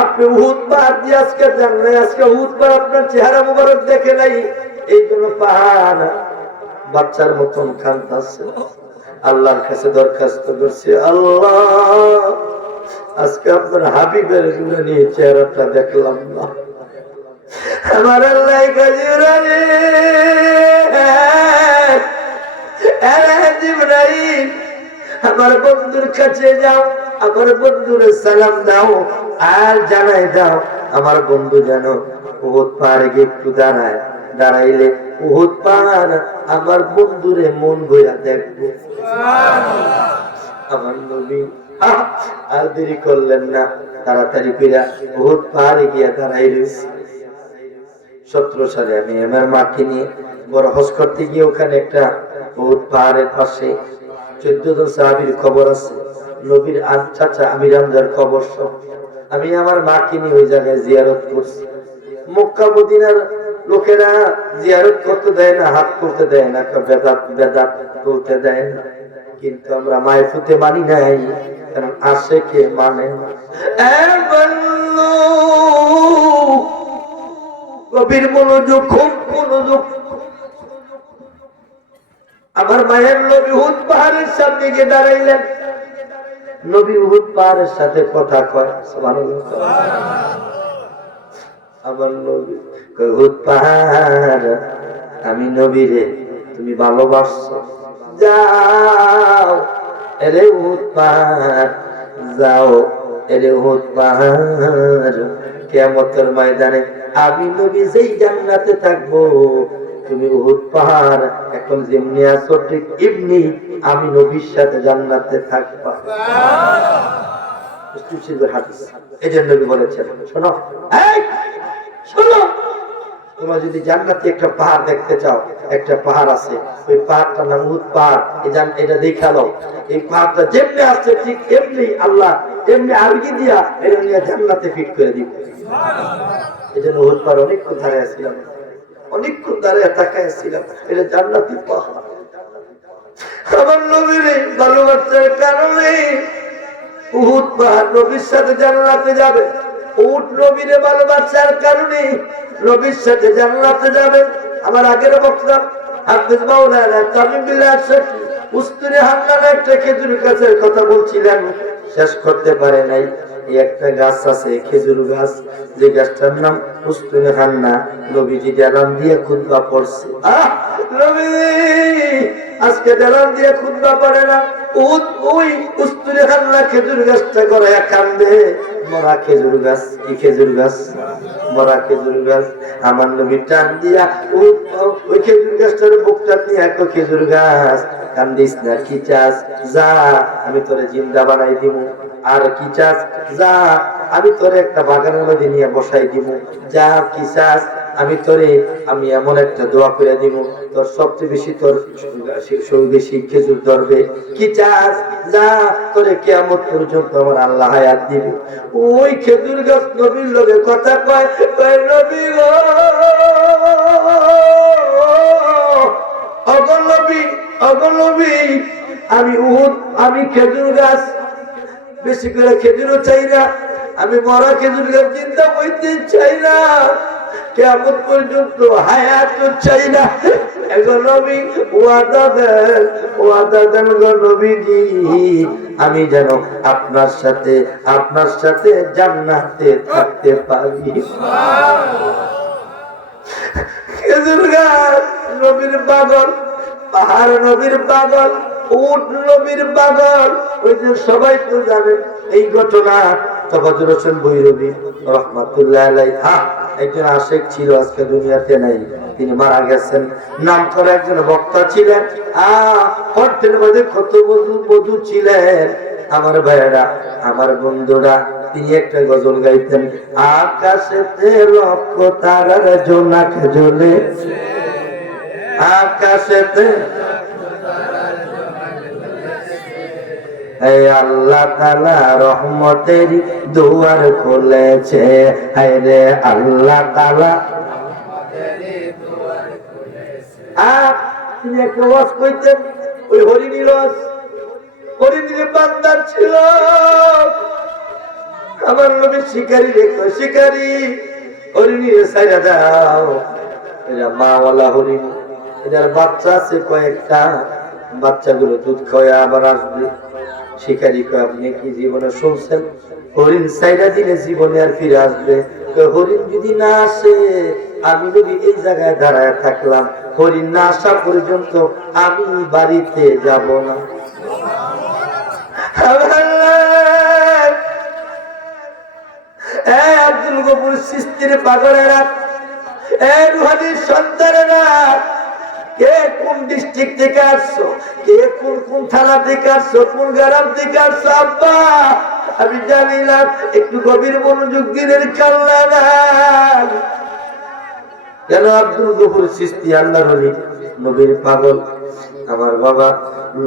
আপনি উহুদ পাহাড় দিয়ে আজকে যান নাই, আজকে উহুদ পাহাড় আপনার চেহারা মুবারক দেখে নাই, এই জন্য পাহাড় বাচ্চার মতন কাঁদতেছে। আল্লাহর কাছে দরখাস্ত করছে, আল্লাহ আজকে আপনার হাবিবের নুরানি চেহারাটা দেখলাম না, আমার আল্লাহ জিবরাইল আমার বন্ধুর কাছে যাও, আমার বন্ধুর সালাম দাও, আর জানাই দাও আমার বন্ধু যেন উহুদ পাহাড়ে গিয়ে একটু দাঁড়ায়, দাঁড়াইলে উহুদ পাহাড় আমার বন্ধুরে মন বইয়া দেখবো। আমার নবী আর দেরি করলেন না, তাড়াতাড়ি কইরা উহুদ পাহাড়ে গিয়া দাঁড়াইলেন। 17 সালে আমি আমার মাকে নিয়ে বড় হজ করতে গিয়ে ওখানে একটা উহুদ পাহাড়ের পাশে 14 জন সাহাবীর খবর আছে, নবীর চাচা আমির হামজার খবর সব। আমি আমার মাকে নিয়ে ওই জায়গায় জিয়ারত করছি। মক্কা মদিনার লোকেরা জিয়ারত করতে দেয় না, হাত করতে দেয় না, বেদাত বেদাত বলতে দেয় না, কিন্তু আমরা মায়ফুতে মানি নাই, কারণ আশেকে মানে না। গভীর মনোযোগ, খুব মনোযোগ। আমার মায়ের নবী উহুদ পাহাড়ের সামনে গিয়ে দাঁড়াইলেন, নবী উহুদ পাহাড়ের সাথে কথা কয়, সুবহানাল্লাহ। আমার নবী কয় উহুদ পাহাড় আমি নবীরে তুমি ভালোবাসছো, যাও এরে উহুদ পাহাড় যাও, এরে উহুদ পাহাড় কিয়ামতের ময়দানে আমি নবী যেই জান্নাতে থাকবো, তুমি উহুদ পাহাড় এখন যেমনি আছো ঠিক এমনি আমি নবীর সাথে জান্নাতে থাকবা। এই জন্য নবী বলেছেন, শোনো এই শোনো, তোমরা যদি জান্নাতে একটা পাহাড় দেখতে চাও, একটা পাহাড় আছে, ওই পাহাড়টার নাম উহুদ পাহাড়। এটা দেখালো, এই পাহাড়টা যেমনি আছে ঠিক এমনি আল্লাহ এমনি আরগি দিয়া এটা নিয়ে জান্নাতে ফিট করে দিব। এই জন্য উহুদ পাহাড় অনেকক্ষণ দাঁড়িয়ে আসছিলাম, অনেকক্ষণ দাঁড়িয়ে তাকায় ছিলাম, এটা জান্নাতি পাহাড়। আমার নবীর ভালোবাসার কারণে উহুদ পাহাড় নবীর সাথে জান্নাতে যাবে। উহুদ নবীর ভালোবাসার কারণে নবীর সাথে জান্নাতে যাবে। আমার আগের বক্তা হাফেজ মাওলানা তামিম বিল্লাহ আশরাফি উস্তুরে হান্নান একটা খেজুর গাছের কথা বলছিলেন, শেষ করতে পারে নাই। এই একটা গাছ আছে খেজুর গাছ, যে গাছটার নাম উস্তুরে হান্না। নবীজি জালান দিয়ে খুতবা পড়ছে, নবী আজকে জালান দিয়ে খুতবা পড়ে না, ওই উস্তুরে হান্না খেজুর গাছটা গড়াইয়া কান্দে। মরা খেজুর গাছ, কি খেজুর গাছ? মরা খেজুর গাছ। আমার নবী টান দিয়া ওই খেজুর গাছটার বুকটা নিয়ে এক খেজুর গাছ, কান্দিস না, কি চাস যা আমি তোরে জিন্দা বানাই দিব, আর কি চাস যা আমি তোরে একটা বাগানের মধ্যে নিয়ে বসাই দিব, যা কি চাস আমি এমন একটা দোয়া করে দিব তোর সবচেয়ে বেশি তোর বেশি খেজুর ধরবে, কি চাস যা তোরে কিয়ামত পর্যন্ত আমার আল্লাহ হায়াত দিবে। ওই খেজুর গাছ নবীর লগে কথা কয়, কয় নবী গো অগনবী অগনবী, আমি খেজুর গাছ, বেশি করে খেজুরও চাই না, আমি মরা খেজুর গাছ চিন্তা করতে চাই না, কিয়ামত পর্যন্ত হায়াত চাই না। এখন নবী ওয়াদা দেন গো নবীজি, আমি যেন আপনার সাথে জান্নাতে থাকতে পারি। খেজুর গাছ নবীর পাগল, পাহাড় নবীর পাগল, উট নবীর পাগল। ওই যে সবাই তো জানেন এই ঘটনা, তফাজ্জল হোসেন ভৈরবী রাহমাতুল্লাহ আলাইহি একজন আশেক ছিল, আজকে দুনিয়াতে নাই, তিনি মারা গেছেন। নাম করে একজন বক্তা ছিলেন, কণ্ঠের মধ্যে কত মধু ছিলেন। আমার ভাইয়েরা, আমার বন্ধুরা, তিনি একটা গজল গাইতেন, আকাশেতে লক্ষ তারার জোনাক জ্বলে, আকাশেতে আল্লাহ তাআলা রহমতের দুয়ার খুলেছে, হায় রে আল্লাহ তাআলা তিনি একটা ওয়াজ কইতেন, ওই হরিণীর ওয়াজ, হরিণীর বান্দার ছিল। আমার নবী শিকারী রেখো, শিকারী হরিণীর ছাইরা দাও, এরা মাওয়ালা হরিণ, এটার বাচ্চা আছে কয়েকটা, বাচ্চাগুলো দুধ খাওয়া আবার আসবে। শিকারী কয়, আপনি কি জীবনে শুনছেন হরিণ ছাইরা দিলে জীবনে আর ফিরে আসবে? হরিণ যদি না আসে, আমি যদি এই জায়গায় দাঁড়ায় থাকলাম, হরিণ না আসা পর্যন্ত আমি বাড়িতে যাব না। আব্দুল গফুর চিশতির পাগলেরা, রুহানির সন্তানেরা, কে কোন ডিস্ট্রিক্ট থেকে আসছো, কে কোন থানা থেকে আসছো, কোন গ্রাম থেকে আসছো, আব্বা আমি জানি না, একটু গভীর মনোযোগ দিনের কাল্লা না কেন? আব্দুল গফুর চিশতি আল্লাহর ওলি, নবীর পাগল। আমার বাবা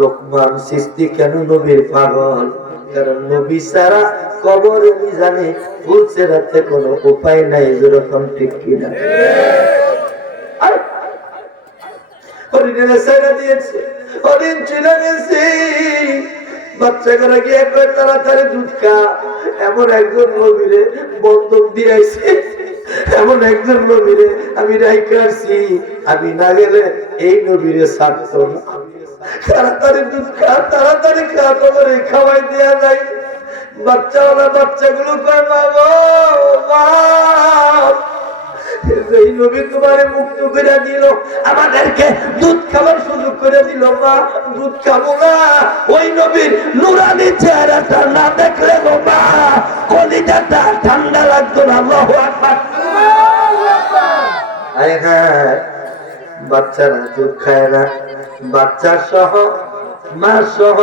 লোকমান চিশতি কেন নবীর পাগল? কারণ নবী ছাড়া কবরে মিজানে ফুলছে রাতে কোনো উপায় নাই, যেরকম ঠিক কিনা? হরিণের ছাইরা দিয়েছে, হরিণ চলে গেছে, বাচ্চাগুলো গিয়ে কয় তাড়াতাড়ি দুধ খা। এমন একজন নবীরে বন্ধক দিয়েছে, এমন একজন নবীরে আমি রাইখে আসছি, আমি না গেলে এই নবীরে ছাড়তো না। তাড়াতাড়ি দুধ খা, তাড়াতাড়ি খা, তোমার খাওয়াই দেওয়া যায়। বাচ্চাওয়ালা বাচ্চাগুলো কয়, মা গো মা, এই নবী তোমারে মুক্ত করে দিল, আমাদেরকে দুধ খাবার সুযোগ করে দিল। মা দুধ খাবো না, ওই নবীর নুরানি চেহারাটা না দেখলে গো মা কলিজাটা ঠান্ডা লাগতো না। আল্লাহু আকবার। বাচ্চারা দুধ খায় না, বাচ্চা সহ মা সহ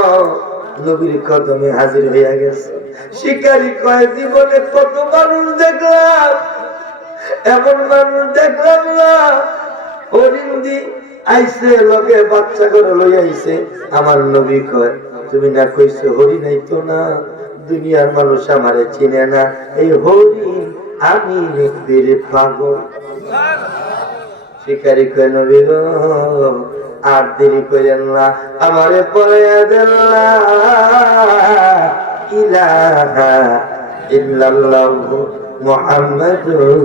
নবীর কদমে হাজির হইয়া গেছে। শিকারী কয় জীবনে কত মানুষ দেখলাম, এমন মানুষ দেখলাম না। হরিন্দি আইসে লগে বাচ্চা করে লই আইছে। আমার নবী কয় তুমি না কইছো হরি নাই তো না, দুনিয়ার মানুষ আমারে চিনে না, এই হরিণ আমি নবীর পাগল। শিকারী কয় নবী গো আর দেরি করেন না, আমারে পরে ইলাহা ইল্লাল্লাহু মুহাম্মাদুর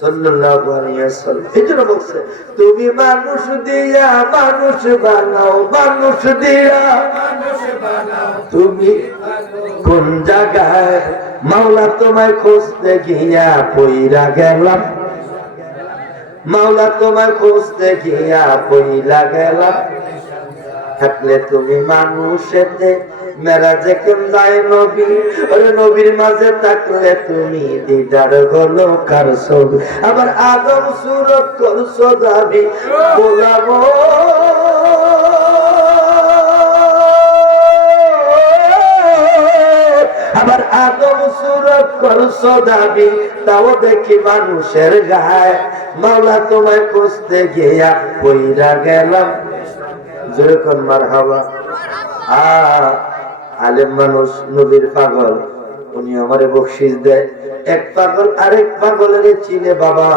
সাল্লাল্লাহু আলাইহি ওয়াসাল্লাম। এজন্য বলছে তুমি মানুষ দিয়া মানুষ বানাও, মানুষ দিয়া মানুষ বানাও। তুমি কোন জায়গায় মাওলা তোমায় খুঁজতে গিয়া পইরা গেলাম, মাওলা তোমায় খুঁজতে গিয়া পইলা গেলাম। থাকলে তুমি মানুষেতে মেরাজে কেন যায় নবী, ওরে নবীর মাঝে থাকলে তুমি দিদার হলো কার ছবি। আবার আদম সুরত করছো দাবি বলাবো, আবার আদম সুরত করছো দাবি, তাও দেখি মানুষের গায়ে। মাওলা তোমায় খুঁজতে গিয়া পইরা গেলাম। যেরকম মারহাবা। আলেম মানুষ নবীর পাগল, উনি আমারে বকশিস দেয়। এক পাগল আরেক পাগলের চিনে বাবা।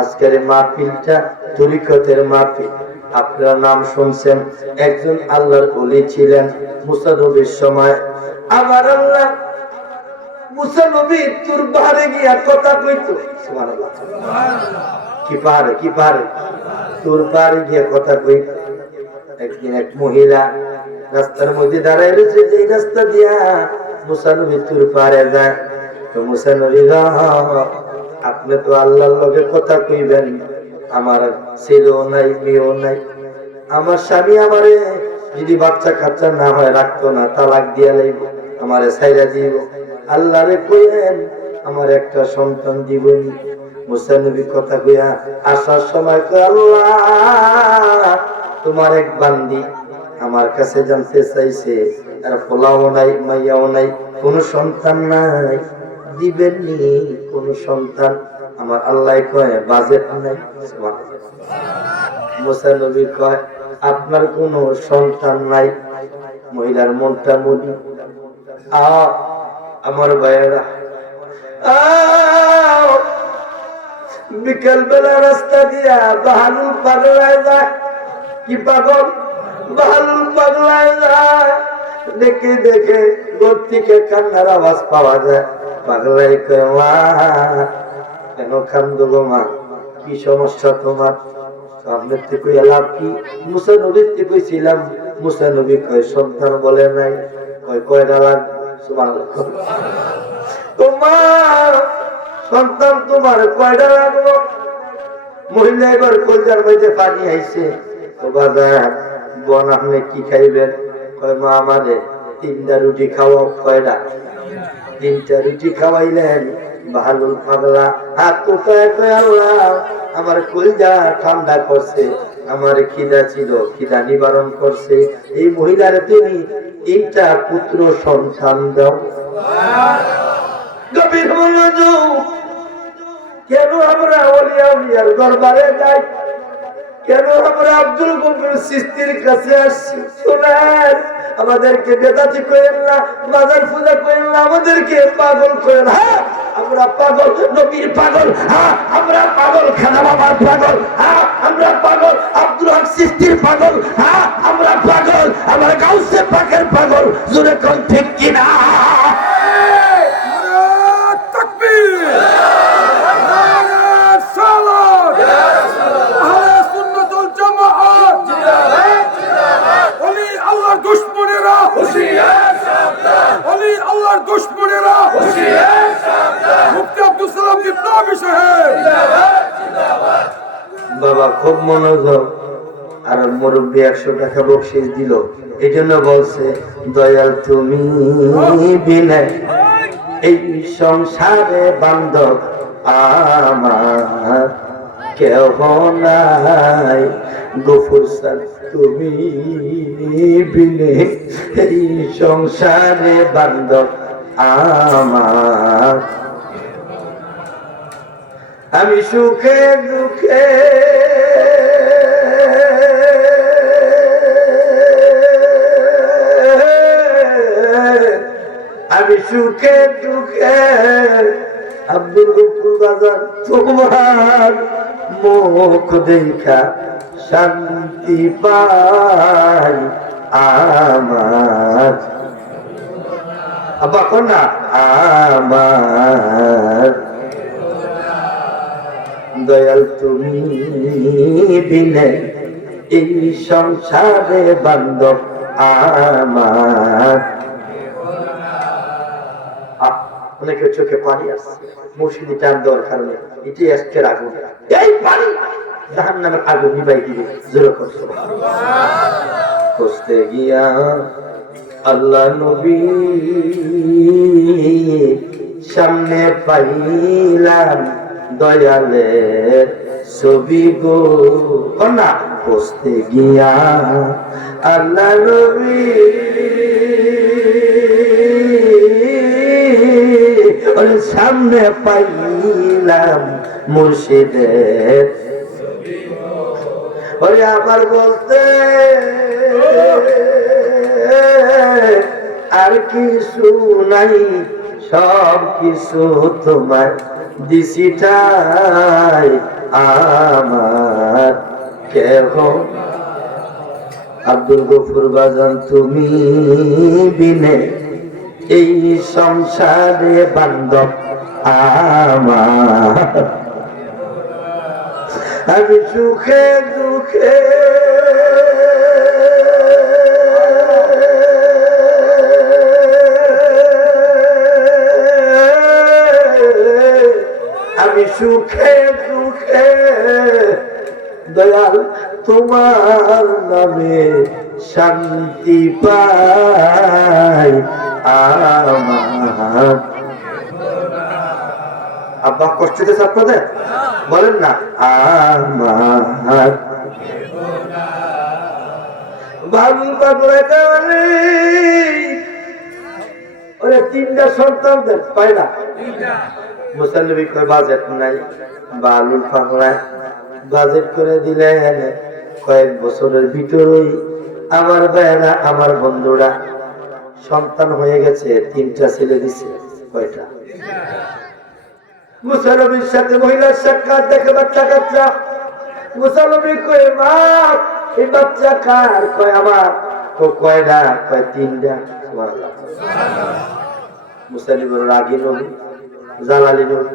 আজকের মাহফিলটা তরিকতের মাহফিল। আপনারা নাম শুনছেন, একজন আল্লাহর ওলি ছিলেন মুসা নবীর সময়। আমার আল্লাহ মুসা নবী তুর পাহাড়ে গিয়া কথা কইতো। সুবহানাল্লাহ। কি পাহাড়ে, কি পাহাড়ে? তুর পাহাড়ে গিয়া কথা কইতো। একদিন এক মহিলা রাস্তার মধ্যে দাঁড়ায় রয়েছে, যে রাস্তা দিয়া মুসা নবী তুর পাহাড়ে যায়। তো মুসা নবী আপনি তো আল্লাহর লগে কথা কইবেন, আমার ছেলেও নাই মেয়েও নাই, আমার স্বামী আমারে যদি বাচ্চা কাচ্চা না হয় রাখতো না, তালাক দিয়া লাইব, আমারে ছাইরা দিব। আল্লাহরে কইেন আমার একটা সন্তান দিবনি। মুসা নবী কথা কইয়া আসার সময় কয় আল্লাহ তোমার এক বান্দি আমার কাছে জানতে চাইছে, আর ফলাও নাই মাইয়াও নাই, কোন সন্তান নাই, দিবেন নি কোন সন্তান? আমার আল্লাহ কয় বাজেট নাই। মুসা নবী কয় আপনার কোন সন্তান নাই? মহিলার মনটা মরি। আমার ভাইয়েরা, বিকেল বেলা রাস্তা দিয়া বাহালুল পাগলায় যায়। কি পাগল? বাহালুল পাগলায় যায়। দেখে দেখে ঘর থেকে কান্নার আওয়াজ পাওয়া যায়। পাগলাই কয় মা কেন কান্দো গো মা, কি সমস্যা তোমার? আপনার থেকে লাভ কি? মুসা নবীর থেকে ছিলাম। মুসা নবী কয় সন্তান বলে নাই। কয় কয়টা লাগবে? তোমার সন্তান তোমার কয়টা লাগলো? মহিলা এবার কলজার মধ্যে পানি আইছে। বোন আপনি কি খাইবেন? কয় মা আমাদের 3টা রুটি খাওয়াও। কয়টা? 3টা রুটি খাওয়াইলেন। বাহালুল পাগলা হাত উঠায় কয় আল্লাহ আমার কলজা ঠান্ডা করছে, আমার খিদা ছিল, খিদা নিবারণ করছে। এই মহিলার তুমি 3টা পুত্র সন্তান দাও। গভীর মনোযোগ। কেন আমরা ওলিয়া উলিয়ার দরবারে যাই? কেন আমরা আব্দুল গফুর চিশতির কাছে আসছি? শোনেন, আমাদেরকে বেদাতি করেন না, মাজার পূজা করেন না, আমাদেরকে পাগল করেন। হ্যাঁ আমরা পাগল, নবীর পাগল। হ্যাঁ আমরা পাগল, খানা বাবার পাগল। হ্যাঁ আমরা পাগল, আব্দুল হক চিশতির পাগল। হ্যাঁ আমরা পাগল, আমার গাউসে পাকের পাগল। জোরে কোন ঠিক কিনা? মুফতি আব্দুল সালাম বিপ্লবী বিপ্লবী সাহেব বাবা খুব মনোযোগ। আর মুরব্বী 100 টাকা বকশিস দিল, এই জন্য বলছে দয়াল তুমি বিনে এই সংসারে বান্ধব আমার কেহ নাই। গফুর স্যার তুমি বিনে এই সংসারে বান্ধব আমার, আমি সুখে দুঃখে আমি সুখে দুঃখে আব্দুল গফুর বাজার তোমার মুখ দেখা শান্তি পাই আমার। আব্বা কোন না আমার দয়াল তুমি বিনে এই সংসারে বান্ধব আমার। অনেকের চোখে পানি আসছে মুর্শিদি টান দেওয়ার কারণে, এটি আজকের আগুন, এই পানি জাহান্নামের আগুন নিভাই দিবে। জোরে করছো খুঁজতে গিয়া আল্লাহ নবী সামনে পাইলাম দয়ালের ছবি গো না, খুঁজতে গিয়া আল্লাহ নবী সামনে পাইলাম মুর্শিদের। ওরে আবার বলতে আর কিছু নাই, সব কিছু তোমার দিশিটাই আমার কেহ। আব্দুল গফুর বাজান তুমি বিনে এই সংসারে বান্ধব আমার, আমি সুখে দুঃখে আমি সুখে দুঃখে দয়াল তোমার নামে শান্তি পাই আমার। আব্বা কষ্ট দিয়েছে আপনাদের, বলেন না আমার বাবু ওরে 3টা সন্তান দেন পায় না, মুসাল্লিবি কয় বাজেট নাই, বালুর পাগলায় বাজেট করে দিলেন। কয়েক বছরের ভিতরেই আমার ভাইয়েরা আমার বন্ধুরা সন্তান হয়ে গেছে, 3টা ছেলে দিছে। কয়টা? মুসাল্লিবির সাথে মহিলার সাক্ষাৎ দেখে বাচ্চা কাচ্চা, মুসাল্লিবি কয় মা এই বাচ্চা কার? কয় আমার। কয়টা? কয় 3টা। সুবহানাল্লাহ। মুসাল্লিবর রাগী নবী, জালালি নবী,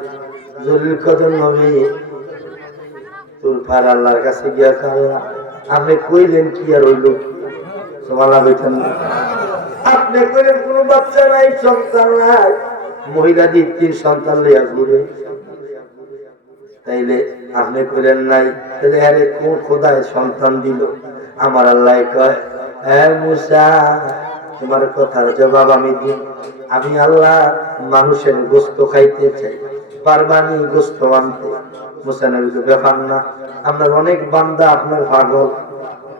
জলিল কদর নবী তুলফার আল্লাহর কাছে গিয়া কাঁদা, আপনি কইলেন কি আর হইল? সুবহানাল্লাহ বলেন, আপনি কইলেন কোন বাচ্চা নাই, সন্তান নাই, মহিলা 3 সন্তান লইয়া ঘুরে, তাইলে আপনি কইলেন নাই, তাহলে আরে কোন খোদায় সন্তান দিল? আমার আল্লাহ কয়, হ্যাঁ মুসা তোমার কথার জবাব আমি দিই। আমি আল্লাহ মানুষের গোস্ত খাইতে চাই, পারবানি গোস্ত আনতে? মুসা নবীকে ব্যাপার না, আপনার অনেক বান্দা আপনার পাগল।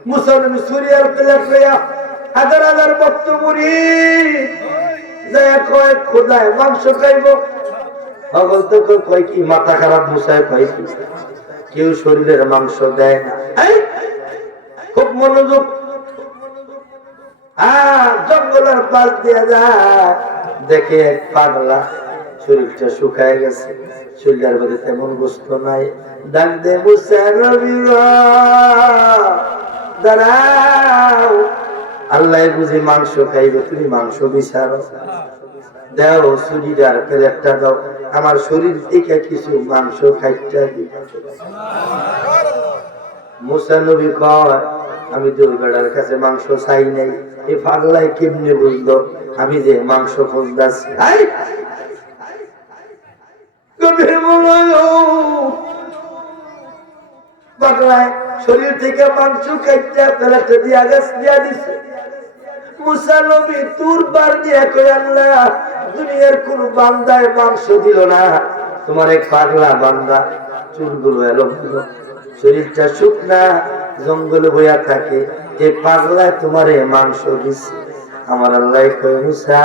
মুসা নবী সুরিয়ার প্লেট লইয়া হাজার হাজার ভক্ত মুরিদ যায় কয় খোদায় মাংস খাইব। পাগল তো কয় কি মাথা খারাপ? মুসায় কয় কি কেউ শরীরের মাংস দেয় না। খুব মনোযোগ। জঙ্গলের পাশ দিয়ে যায়, দেখে এক পাগলা শরীরটা শুকায় গেছে, শরীরের মধ্যে তেমন গোস্ত নাই। ডাক দে মুসা নবী দাঁড়াও, আল্লাহ বুঝি মাংস খাইবে, তুমি মাংস বিচারো, দাও শরীর প্লেটটা দাও, আমার শরীর থেকে কিছু মাংস খাইতে দিই। মুসা নবী কয়, আমি দুর্গার কাছে মাংস চাই নাই। এই পাগলাই কেমনে বুঝলো আমি যে মাংস খুঁজতেছি? গভীর মনোযোগ। পাগলায় শরীর থেকে মাংস খাইতে ফেলাতে দিয়া গাছ দিয়া দিছে। মুসা নবী তুরবার দিয়া কই, আল্লাহ দুনিয়ার কোন বান্দায় মাংস দিল না, তোমার এক পাগলা বান্দা চুলগুলো এলো শরীরটা শুকনা জঙ্গলে বইয়া থাকে, এই পাগলায় তোমারে মাংস দিছে। আমার আল্লাহ কই, মুসা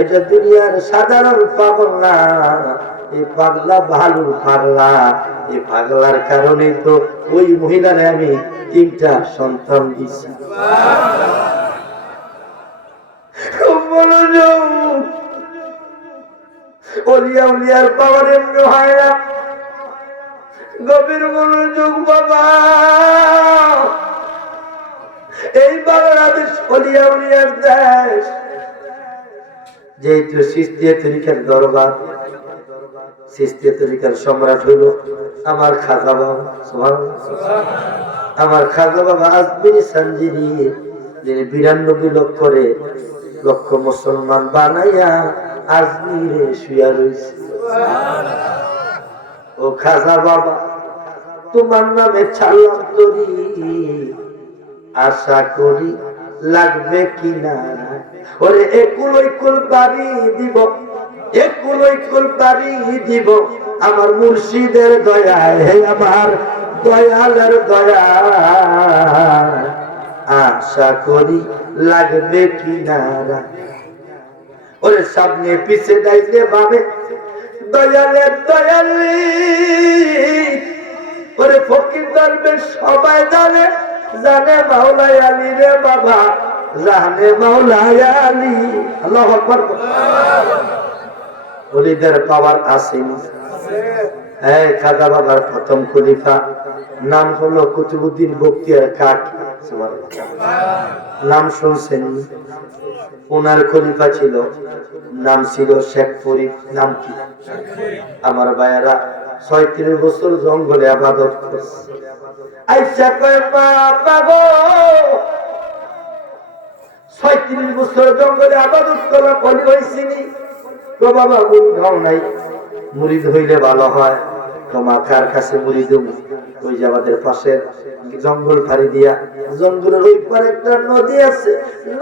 এটা দুনিয়ার সাধারণ পাগল না, এই পাগলা ভালো পাগলা। এই পাগলার কারণে তো ওই মহিলারে আমি 3টা সন্তান দিছি। ওলিয়া উলিয়ার পাওয়ার এমনি হয় না। গভীর মনোযোগ বাবা। এই বাংলাদেশ ওলিয়া উলিয়ার দেশ, যেহেতু সিস্তিয়া তরিকার দরবার, সিস্তিয়া তরিকার সম্রাট হইল আমার খাজা বাবা। আমার খাজা বাবা আজমিরি সঞ্জিরি, যিনি 92 লক্ষ মুসলমান বানাইয়া আজমিরে শুয়া রয়েছে। ও খাজা বাবা, তোমার নামে ছাড়লাম তরি, আশা করি লাগবে কিনা। ওরে একুল ঐকুল বাড়ি দিব, একুল ঐকুল বাড়ি দিব আমার মুর্শিদের দয়ায়, হে আমার দয়ালের দয়া, আশা করি লাগবে কিনারা। ওরে সামনে পিছে ডাইতে ভাবে দয়ালের দয়ালি। ওরে ফকির দরবেশ সবাই জানে, জানে মাওলাই আলী রে বাবা, জানে মাওলাই আলী। আল্লাহু আকবার। ওলিদের পাওয়ার আছে। হ্যাঁ, খাজা বাবার প্রথম খলিফা নাম হলো কুতুবউদ্দিন বখতিয়ার কাকি। নাম শুনছেন? ওনার খলিফা ছিল, নাম ছিল শেখ ফরিদ। নাম কি? আমার ভাইয়েরা 36 বছর জঙ্গলে আবাদত করছে। আইসা কয় মা বাবা, 36 বছর জঙ্গলে আবাদত করা কলি হয়েছিনি। তো বাবা মুড়ি খাও নাই, মুড়িদ হইলে ভালো হয়, তোমার কার কাছে মুড়ি দেব? ওই যে আমাদের পাশে জঙ্গল ফাড়ি দিয়া, জঙ্গলের ওই পারে একটা নদী আছে,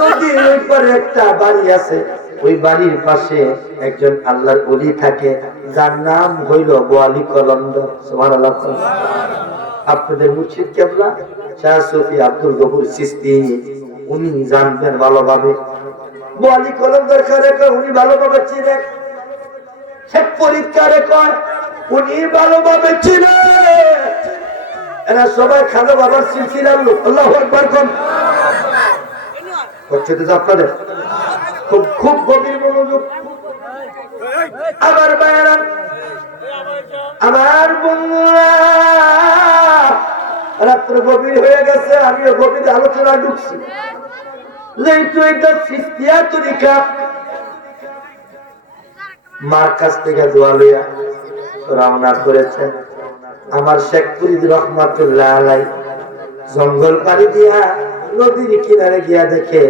নদীর ওই পারে একটা বাড়ি আছে, ওই বাড়ির পাশে একজন আল্লাহর ওলি থাকে, যার নাম হইল বোয়ালি কলন্দর। সুবহানাল্লাহ। আপনাদের মুর্শিদ কেবলা শাহ সুফি আব্দুল গফুর চিশতি, উনি জানবেন ভালোভাবে। বোয়ালি কলন্দর কারে কয়, উনি ভালোভাবে চিনেন। শেখ ফরিদ কারে কয়, উনি ভালোভাবে চিনেন। এরা সবাই খাজা বাবার সিলসিলার লোক। আল্লাহু আকবার। হচ্ছে তো আপনাদের খুব খুব গভীর মনোযোগ। আমার ভাইয়েরা, আমার বন্ধুরা, রাত্র গভীর হয়ে গেছে, আমিও গভীর আলোচনা ঢুকছি। যেহেতু এটা সিস্তিয়া তরিকা, মার কাছ থেকে দোয়া লইয়া রওনা করেছেন আমার শেখ ফরিদ রহমাতুল্লাহ আলাই। জঙ্গল পাড়ি দিয়া নদীর কিনারে গিয়া দেখে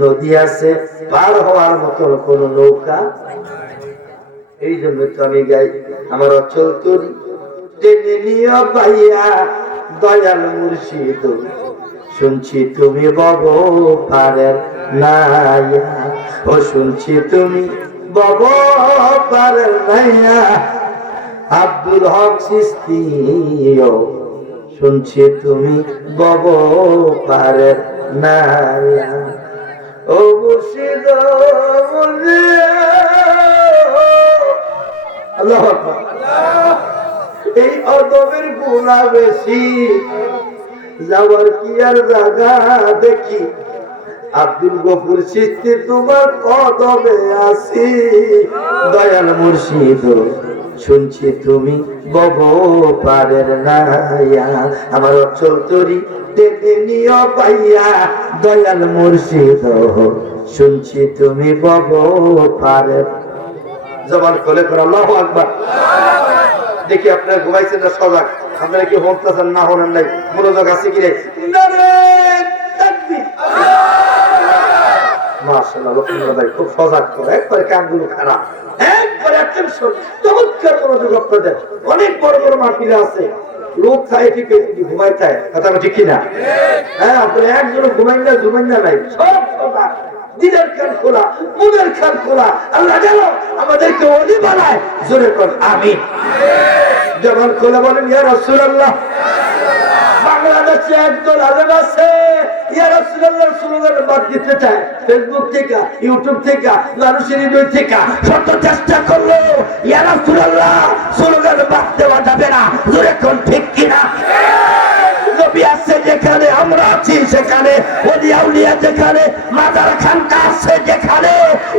নদী আছে, পার হওয়ার মতো কোন নৌকা। এই জন্য তো আমি গাই, আমার অচল তরি টেনে নিয়া পাইয়া দয়াল মুর্শিদ, শুনছি তুমি বব পারের নাইয়া। ও শুনছি তুমি বব পারের নাইয়া। আব্দুল হক চিশতি, শুনছি তুমি বব পারের নাইয়া। ও মুর্শিদ আল্লাহু আকবার। এই অদবের গুনাহ বেশি, যাওয়ার কি আর জায়গা দেখি। আব্দুল গফুর চিশতি তোমার কদমে আসি। দয়াল মুর্শিদ, শুনছি তুমি বব পারের নাইয়া। আমার অচল তরি টেনে নিয়া পাইয়া দয়াল মুর্শিদ, শুনছি তুমি বব পারের। জবান খোলে করে আল্লাহু আকবার। দেখি আপনারা ঘুমাইছেন না সজাগ? আপনারা কি হতেছেন না হলেন নাই? মনোযোগ আছে কি রে? মাশাআল্লাহ লক্ষ্মীন্দর ভাই খুব সজাগ করে একবারে কানগুলো খারাপ একবারে অ্যাটেনশন চমৎকার মনোযোগ আপনাদের অনেক বড় বড় মাহফিল আছে লোক চায় ঠিক ঘুমাই চায় কথা ঠিক কিনা হ্যাঁ আপনি একজন ঘুমাই না নাই সব সজাগ দিলের কান খোলা মনের কান খোলা আল্লাহ যেন আমাদেরকে ওলি বানায় জোরে কর আমিন যেমন খোলা বলেন ইয়া রাসূলুল্লাহ বাংলাদেশে একদল আলেম আছে ইয়া রাসূলুল্লাহ স্লোগান বাদ দিতে চায় ফেসবুক থেকে ইউটিউব থেকে মানুষের হৃদয় থেকে শত চেষ্টা করলো ইয়া রাসূলুল্লাহ স্লোগান বাদ দেওয়া যাবে না জোরে কোন ঠিক কিনা নবী আছে যেখানে আমরা আছি সেখানে ওলি আউলিয়া যেখানে মাজার খানকা আছে যেখানে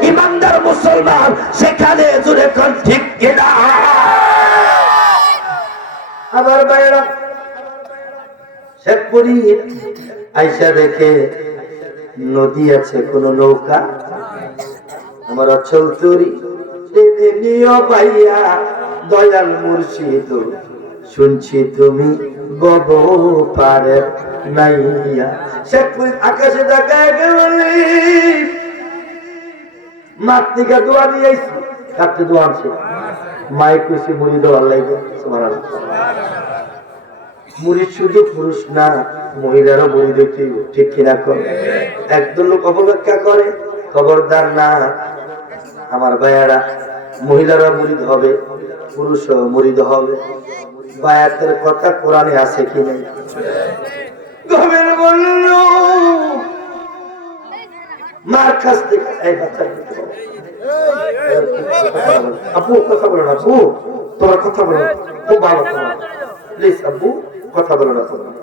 ইমানদার মুসলমান সেখানে জোরে কোন ঠিক কিনা আবার বাইরা শেখপুরি আইসা দেখে নদী আছে কোন নৌকা আমার অচল তরি নিয় পাইয়া দয়াল মুর্শিদ শুনছি তুমি গব পারে নাইয়া শেখপুরি আকাশে তাকায় গেল মাতৃকা দোয়া নিয়ে আইছি কাটতে দোয়া আছে মাইক কুসি মুড়ি দেওয়ার লাগে সুবহানাল্লাহ মুড়ি শুধু পুরুষ না মহিলারা মুড়ি দিতে ঠিক কিনা কর একদল লোক অপব্যাখ্যা করে খবরদার না আমার ভাইয়ারা মহিলারা মুরিদ হবে পুরুষও মুরিদ হবে বায়াতের কথা কোরআনে আছে কি নেই গভীর বলল মার কাছ থেকে এই বাচ্চা আপু কথা বলো না আপু তোমার কথা বলো খুব ভালো তোমার প্লিজ আপু কথা বলো না তোমার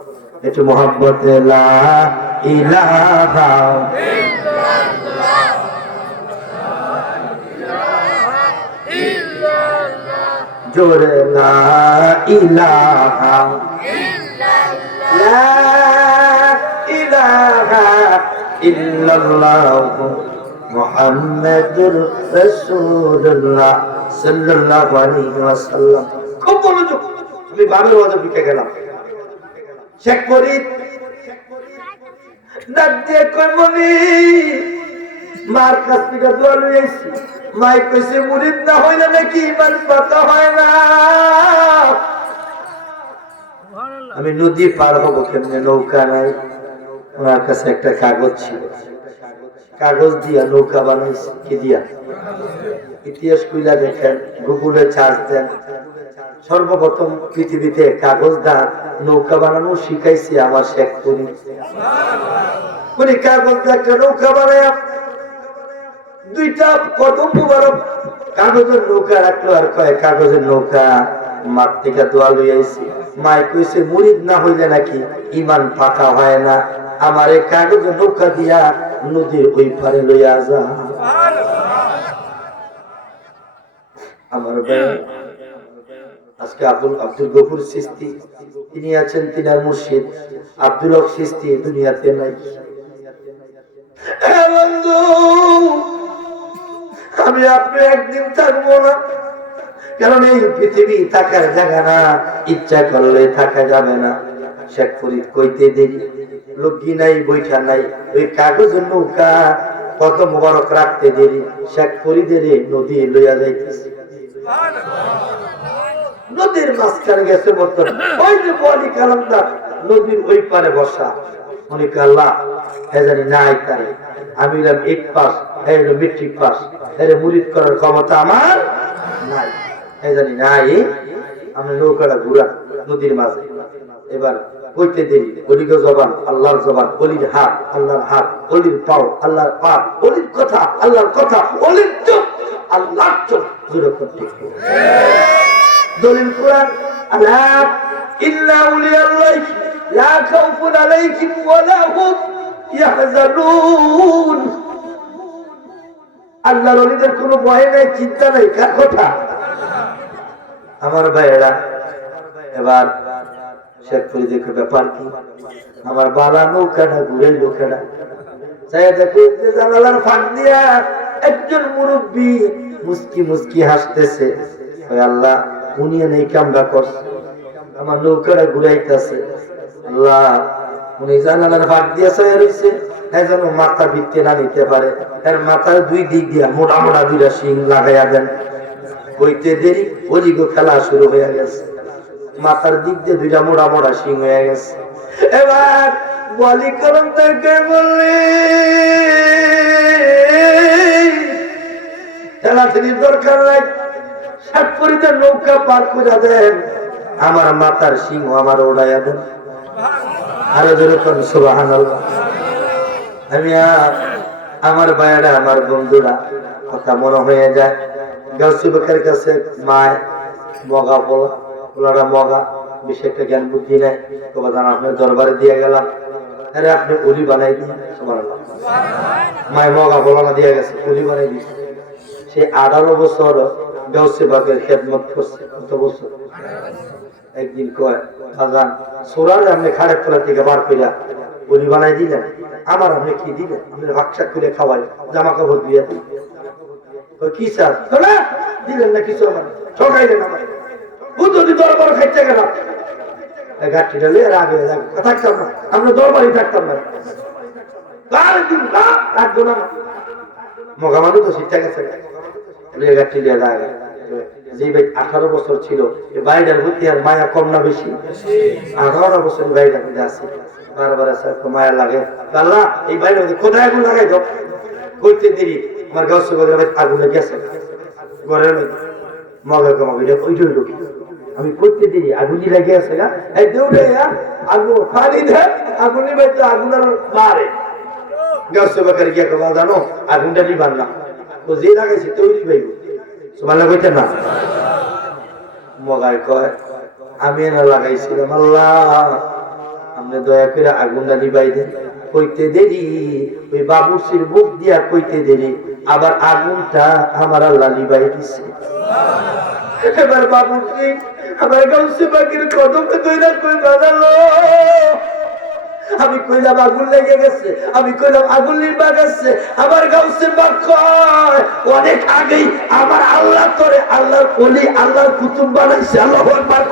একটু মোহাম্মত লা ইলাহা জোরে লা ইলাহা লা ইলাহা ইল্লাল্লাহ মুহাম্মাদুর রাসূলুল্লাহ সাল্লাল্লাহু আলাইহি ওয়াসাল্লাম খুব মনোযোগ আমি বাবার ওয়াজে বিকে গেলাম শেখ ফরিদ ডাক দিয়ে কই মনি মার কাছ থেকে দোয়া লই আইছি মাই কইছে মুরিদ না হইলে নাকি ইমান পাতা হয় না আমি নদী পার হবো কেমনে নৌকা নাই আমার কাছে একটা কাগজ ছিল কাগজ দিয়া নৌকা বানাইছি কি দিয়া ইতিহাস কইলা দেখেন গুগলে চার্জ দেন সর্বপ্রথম পৃথিবীতে কাগজ দা নৌকা বানানো শিখাইছে আমার শেখ ফরিদ উনি কাগজ দিয়ে একটা নৌকা বানায় দুইটা কদম মুবারক কাগজের নৌকা রাখলো আর কয় কাগজের নৌকা মাঠ থেকে দোয়া লই আইছি মাই কইছে মুরিদ না হইলে নাকি ইমান পাকা হয় না আমার এই কাগজের নৌকা দিয়া নদীর ওই পারে লইয়া যা আমার আজকে আব্দুল গফুর চিশতি তিনি আছেন তিনার মুর্শিদ আব্দুল হক চিশতি দুনিয়াতে নাই বন্ধু আমি আপনি একদিন থাকবো না কারণ এই পৃথিবী থাকার জায়গা না ইচ্ছা করলে থাকা যাবে না শেখ ফরিদ কইতে দেরি লোকি নাই বৈঠা নাই ওই কাগজের নৌকা কত মোবারক রাখতে দেরি শেখ ফরিদের নদী লইয়া যাইতেছে নদীর মাঝখানে গেছে বর্তমান ওই যে বলি কালামদার নদীর ওই পারে বসা মনে আল্লাহ জানি নাই তারে আমি এক পাস মেট্রিক পাস মুরিদ করার ক্ষমতা আমার নাই জানি নাই আমি নৌকাটা ঘুরা নদীর মাঝে এবার কইতে দেরি অলিগো জবান আল্লাহর জবান অলির হাত আল্লাহর হাত অলির পাও আল্লাহর পা অলির কথা আল্লাহর কথা অলির চোখ আল্লাহর চোখ যেরকম ঠিক দলিল কোরআন আলা ইল্লা উলিয়াল্লাহ লা খাউফুন আলাইহিম ওয়া লা হুম ইয়াহজানুন আল্লাহর ওলিদের কোনো ভয় নাই চিন্তা নাই কার কথা আমার ভাইয়েরা এবার শেখ ফরিদের ব্যাপার কি আমার বালা নৌকাটা ঘুরে লোকেরা চাই দেখো জানালার ফাঁক দিয়া একজন মুরব্বী মুস্কি মুস্কি হাসতেছে আল্লাহ উনি এই কামটা করছে আমার নৌকাটা ঘুরাইতেছে আল্লাহ উনি জানালার ফাঁক দিয়া চাই রয়েছে যেন মাথা ভিত্তি না নিতে পারে এর মাথার দুই দিক দিয়া মোটা মোটা দুইটা শিং লাগাইয়া দেন। কইতে দেরি ওদিকে খেলা শুরু হয়ে গেছে, মাথার দিক দিয়ে দুইটা মোটা মোটা শিং হয়ে গেছে। এবার বলি করম তাকে বললি ঠেলাঠেলির দরকার নাই, সাতপুরিতে নৌকা পার করে দেন, আমার মাথার সিংহ আমার ওড়াইয়া দেন। আরো জোরে কোন সুবহানাল্লাহ। আমি আমার ভাইয়ারা আমার বন্ধুরা কথা মনে হয়ে যায়। গাউসে বাকের কাছে মায় মগা পোলাটা মগা, বেশি একটা জ্ঞান বুদ্ধি নাই। তোমার আপনার দরবারে দিয়ে গেলাম, আরে আপনি অলি বানাই দিন। সুবহানাল্লাহ। মায় মগা পোলাটা দিয়ে গেছে, অলি বানাই দিয়েছে। সে 18 বছর গাউসে বাকের খেদমত করছে। কত বছর? একদিন কয় বাজান সোরারে আপনি খাড়ে খোলা থেকে বার কইরা বলি বানাই দিলেন, আমার আপনি কি দিলেন? আপনি ভাগশাক করে খাওয়াই, জামা কাপড় দিয়ে দিন। কি স্যার দিলেন না কিছু? আমার ঠকাইলেন, আমার বুদ্ধি দরবার খাইতে গেলাম, গাছটিটা লিয়ে আগে থাকতাম না, আমরা দরবারই থাকতাম না। রাখবো না, মগা মানুষ তো শিক্ষা গেছে, গাছটি লিয়ে লাগে। যে ভাই 18 বছর ছিল, বাইরের প্রতি আর মায়া কম না বেশি? 18 বছর বাইরের মধ্যে আছে, বারবার আছে মায়া লাগে। আল্লাহ এই বাইরের মধ্যে কোথায় আগুন লাগাই দাও, করতে দেরি আমার গাছ আগুনে গেছে ঘরের মধ্যে মগা কমাবিটা ওই জন্য আমি করতে দেরি আগুন লেগে আছে না, এই দৌড়ে আগুন ফাড়ি দেয়, আগুন বাইতে আগুন মারে। গাছ বাকারে গিয়া কমা জানো আগুনটা নিবান না, তো যে লাগাইছে তৈরি পাইব। সুবহানাল্লাহ কইতে না? মগায় কয় আমি না লাগাইছিলাম, আল্লাহ আপনি দয়া করে আগুনটা নিবাই দেন। কইতে দেরি ওই বাবুর্চির বুক দিয়া কইতে দেরি আবার আগুনটা আমার আল্লাহ নিবাই দিছে। এবার বাবুর্চি আমার গাউসে বাকির কদমে দইরা কই বাজালো, আমি কইলাম আগুন লেগে গেছে, আমি কইলাম আগুন নিবা গেছে। আমার গাউসে বাক কয় অনেক আগেই আমার আল্লাহ তোরে আল্লাহর ওলি আল্লাহর কুতুব বানাইছে। আল্লাহু আকবার।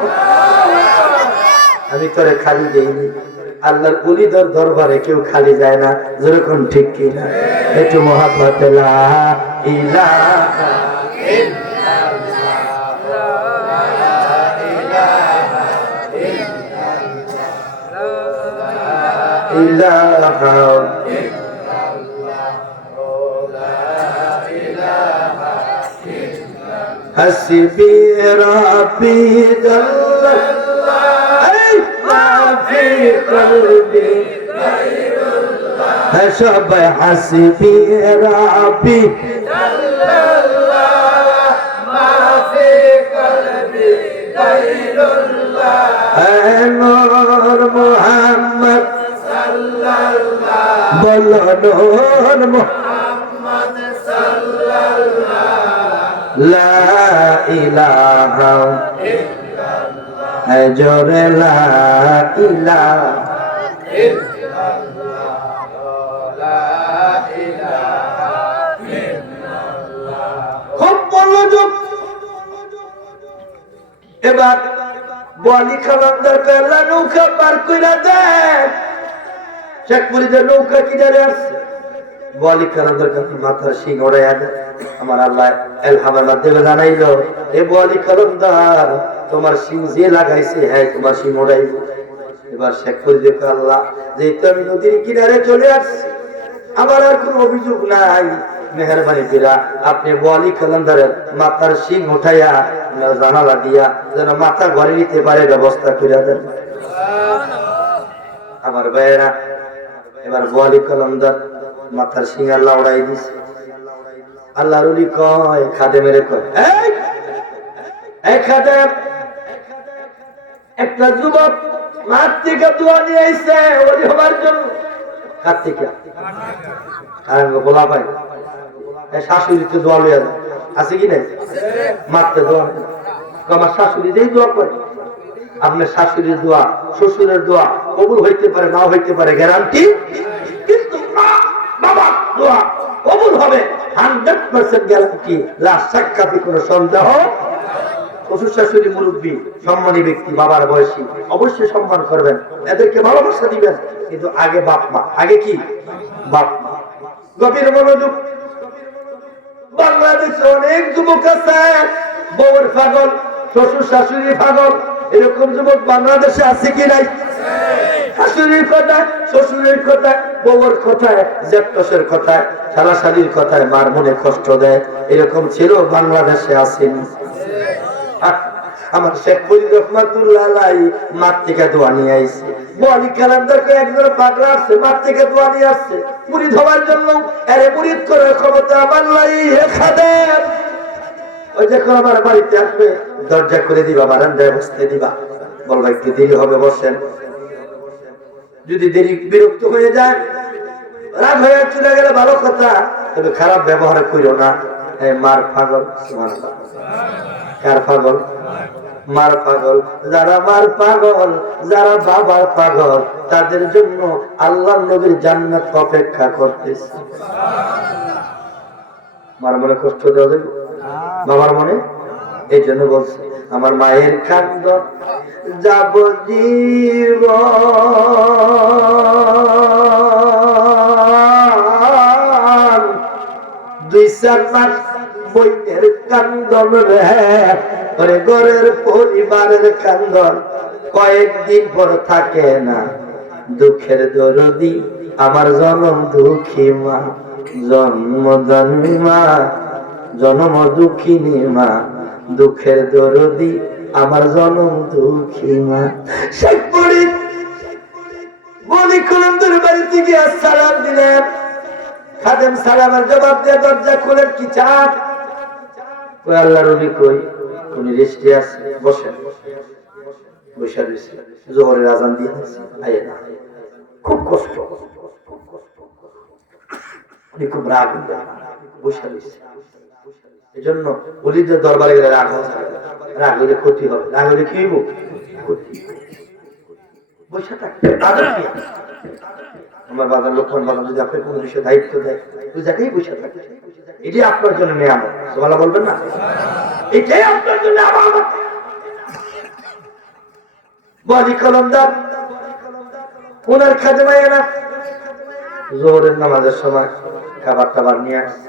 আমি তোরে খালি দেইনি, আল্লাহর ওলিদের দরবারে কেউ খালি যায় না, যেরকম ঠিক কি না? একটু মহাব্বতে লা ইলাহা হাসবি রাব্বি জাল্লাল্লাহ মা ফি কলবি গায়রুল্লাহ, সবাই হাসবি রাব্বি জাল্লাল্লাহ মা ফি কলবি গায়রুল্লাহ। নূর মুহাম্মদ সাল্লাল্লাহ, বলো নূর মুহাম্মদ সাল্লাল্লাহ, লা ইলাহা ইল্লাল্লাহ, জোরে লা ইলাহা ইল্লাল্লাহ, লা ইলাহা ইল্লাল্লাহ। খুব মনোযোগ। এবার বলি খালান্দার পেলা নৌকা পার কইরা দেয়, শেখপুরীদের নৌকা কিনারে আসছে। বলি খালান্দার কাছে মাথার শিং ওড়াইয়া দেয়। আমার আল্লাহ এলহামের মাধ্যমে জানাইলো, এ বলি খালান্দার তোমার শিং যে লাগাইছে হ্যাঁ তোমার শিং ওড়াইব। এবার শেখপুরী দেখো আল্লাহ যেহেতু আমি নদীর কিনারে চলে আসছি, আমার আর কোন অভিযোগ নাই, মেহরবানি করে আপনি বলি খালান্দারের মাথার শিং উঠাইয়া জানালা দিয়া যেন মাথা ঘরে নিতে পারে ব্যবস্থা করে দেন। আমার ভাইয়েরা এবার বলি খালান্দার মাথার শিং আল্লাহ উড়াই দিছে। আল্লাহর ওলি কয় খাদেমের কয়, এই খাদেম একটা যুবক মাঠ থেকে দোয়া নিয়ে আইছে ওলি হবার জন্য। কার থেকে? কারণ বলা পাই শাশুড়িতে দোয়া লইয়া যায় আছে কি নাই? মারতে দোয়া আমার শাশুড়ি যেই দোয়া করে, আপনার শাশুড়ির দোয়া শ্বশুরের দোয়া কবুল হইতে পারে নাও হইতে পারে গ্যারান্টি, কিন্তু বাবা দোয়া কবুল হবে 100% গ্যারান্টি, লা শাক্কা ফি কোনো সন্দেহ। শ্বশুর শাশুড়ি মুরব্বী সম্মানী ব্যক্তি, বাবার বয়সী, অবশ্যই সম্মান করবেন, এদেরকে ভালোবাসা দিবেন, কিন্তু আগে বাপ মা। আগে কি? বাপ মা। গভীর মনোযোগ। বাংলাদেশে অনেক যুবক আছে বউর পাগল, শ্বশুর শাশুড়ি পাগল, এরকম যুবক বাংলাদেশে আছে কি নাই? শাশুড়ির কথায়, শ্বশুরের কথায়, বউর কথায়, জ্যাঠশের কথায়, শালাশালির কথায় মার মনে কষ্ট দেয়, এরকম ছিল বাংলাদেশে আসেনি? আমার শেখ ফরিদ রহমাতুল্লাহ আলাইহি মাঠ থেকে দোয়া নিয়ে আইছে। বলি কালান্দারকে একজন পাগলা আসছে, মাঠ থেকে দোয়া নিয়ে আসছে মুরিদ হওয়ার জন্য। আরে মুরিদ করার ক্ষমতা আমার নাই হে খাদেম। ওই যখন আমার বাড়িতে আসবে দরজা করে দিবা, বারান্দায় বসতে দিবা, বলবা একটু দেরি হবে বসেন। যদি দেরি বিরক্ত হয়ে যায়, রাগ হয়ে চলে গেলে ভালো কথা, তবে খারাপ ব্যবহার করিও না। মার পাগল, কার পাগল? মার পাগল। যারা মার পাগল, যারা বাবার পাগল, তাদের জন্য আল্লাহ নবীর জান্নাত অপেক্ষা করতেছে। মার মনে কষ্ট দেওয়া যাবে বাবার মনে? এই জন্য বলছে আমার মায়ের কান্দ যাব জীব দুই চার মাস বইয়ের কান্দন রে ঘরের পরিবারের কান্দন কয়েকদিন পর থাকে না। দুঃখের দরদি আমার জনম দুঃখী মা, জন্মদানী মা, জনম দুঃখিনী মা, দুঃখের দরদি আমার জনম দুঃখী মা। শেখ ফরিদ বলি কলমদের বাড়িতে গিয়ে সালাম দিলেন। খাদেম সালামের জবাব দিয়ে দরজা খুলে কি চান? ওই আল্লাহর ওলি কই? উনি রেস্টে আছে, বসেন। বসে রয়েছে, জোহরের আজান দিয়ে আইয়ে না। খুব কষ্ট, উনি খুব রাগ বসে রয়েছে। এই জন্য ওলিদের দরবারে গেলে রাগ হবে, রাগ হলে ক্ষতি হবে, রাগ হলে কি হইব? ক্ষতি। বসে থাকবে আমার বাজার লক্ষণ বাজার যদি আপনার কোনো বিষয়ে দায়িত্ব দেয়, ওই জায়গায় বসে থাকে। এটাই আপনার জন্য নিয়ামত, সুবহানাল্লাহ বলবেন না? এটাই আপনার জন্য আমানত। বলি কলমদার ওনার খাদেমায় না জোহরের নামাজের সময় খাবার টাবার নিয়ে আসছে।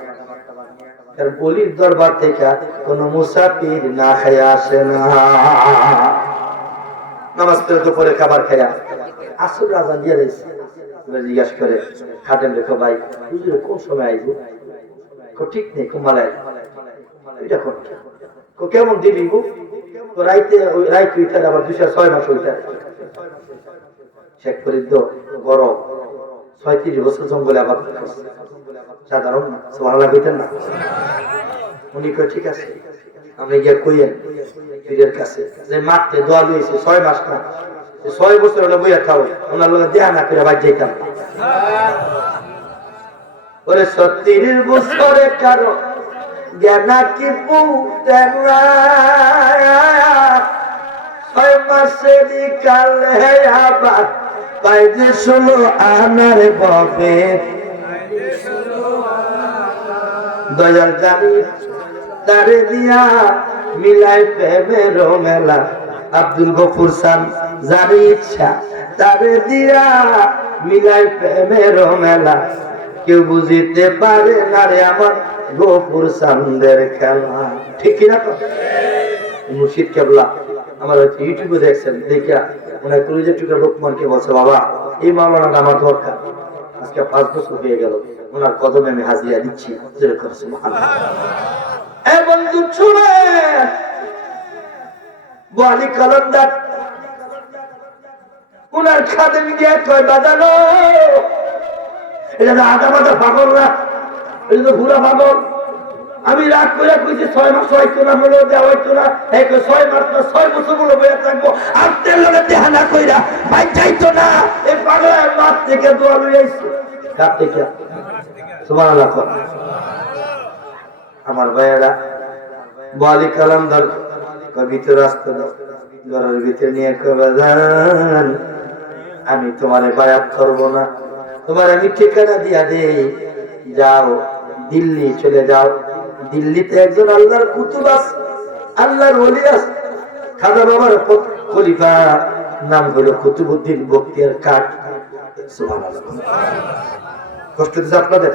বলির দরবার থেকে কোন মুসাফির না খেয়ে আসে না। নামাজ পড়ে দুপুরে খাবার খেয়ে আসল রাজা দিয়ে দিয়েছে। জিজ্ঞাসা করে খাদেম রেখো ভাই হুজুর কোন সময় আইব? ঠিক নেই, কুমালায় এটা কোন কেমন দিবি গো? রাইতে রাইতে উইটার আবার 206 মাস উইটার। শেখ ফরিদ গরম 36 বছর জঙ্গলে আবার সাধারণ না, সুবহানাল্লাহ কইতেন না? উনি কই ঠিক আছে আপনি গিয়ে কইয়েন পীরের কাছে যে মাঠে দোয়া লইছে 6 মাস না 6 বছর হলে বইয়া খাও, ওনার লগে দেয়া না করে বাদ যাইতাম। ওরে 36 বছরে কারো জ্ঞানা কি পুতে না 6 মাসের কালে আবার পাইতে শুনো আনার ববে দয়াল জানি তারে দিয়া মিলাই প্রেমের মেলা। আব্দুল গফুর সান জানি ইচ্ছা তারে দিয়া মিলাই প্রেমের মেলা। কেউ বুঝিতে পারে না রে আমার গফুর সানদের খেলা। ঠিক কিনা? তো মুর্শিদ কেবলা আমার ইউটিউবে দেখছেন, দেখিয়া ওনার কলেজের টুকরা লোকমানকে বলছে বাবা এই মাওলানা আমার দরকার। আজকে 5 বছর হয়ে গেল, ওনার কদমে আমি হাজিরা দিচ্ছি। বন্ধু শুনে বলি কলমদার ওনার খাদেম গিয়ে কয় বাজানো এটা আধা মাথা পাগল না, এটা তো পুরা পাগল। আমি রাগ করে কইছি 6 মাস হয়তো না, হলো দেওয়া হয়তো না, 6 মাস না 6 বছর বলে বইয়া থাকবো। আপনার লোকে দেহানা কইরা ভাই চাইতো না। এই পাগলের মাঠ থেকে দোয়া লই আইছে কার থেকে? সুবহানাল্লাহ। আমার ভাইয়েরা বলি কালামদার ভিতরে আসতে দাও, ঘরের ভিতরে নিয়ে কবাজান আমি তোমারে বায়াত করব না, তোমার আমি ঠিকানা দিয়া দেই, যাও দিল্লি চলে যাও। দিল্লিতে একজন আল্লাহর কুতুব আছে, আল্লাহর ওলি আছে, খাজা বাবার খলিফা, নাম হলো কুতুবউদ্দিন বখতিয়ার কাঠ। সুবহানাল্লাহ। কষ্ট দিচ্ছে আপনাদের?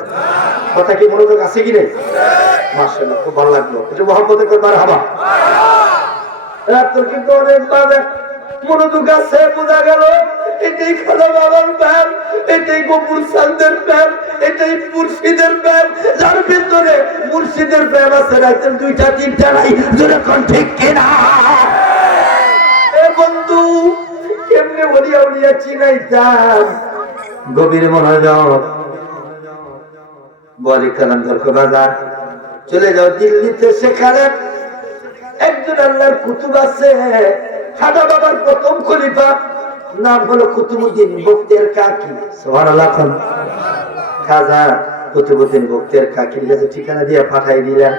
কথা কি মনোযোগ আছে কি নেই? মাশাআল্লাহ, খুব ভালো লাগলো। একটু মহব্বতে করে মারহাবা। রাত্র কিন্তু অনেক বাজে, মনোযোগ আছে, বোঝা গেল এটাই খাজা বাবার প্যান, এটাই গফুর চাঁদের প্যান, এটাই মুর্শিদের প্যান, যার ভিতরে মুর্শিদের প্যান আছে রাতের 2টা 3টা নাই, জোরে কোন ঠিক কিনা? এ বন্ধু কেমনে ওলিয়া ওলিয়া চিনাইতাম? গভীর মনোযোগ, বলি কালান্দর বাজার চলে যাও দিল্লিতে, সেখানে একজন আল্লাহর কুতুব আছে, খাজা বাবার প্রথম খলিফা, নাম হলো কুতুবউদ্দিন বখতিয়ার কাকি। সুবহানাল্লাহ। খাজা কুতুবউদ্দিন বখতিয়ার কাকির কাছে ঠিকানা দিয়ে পাঠাই দিলেন।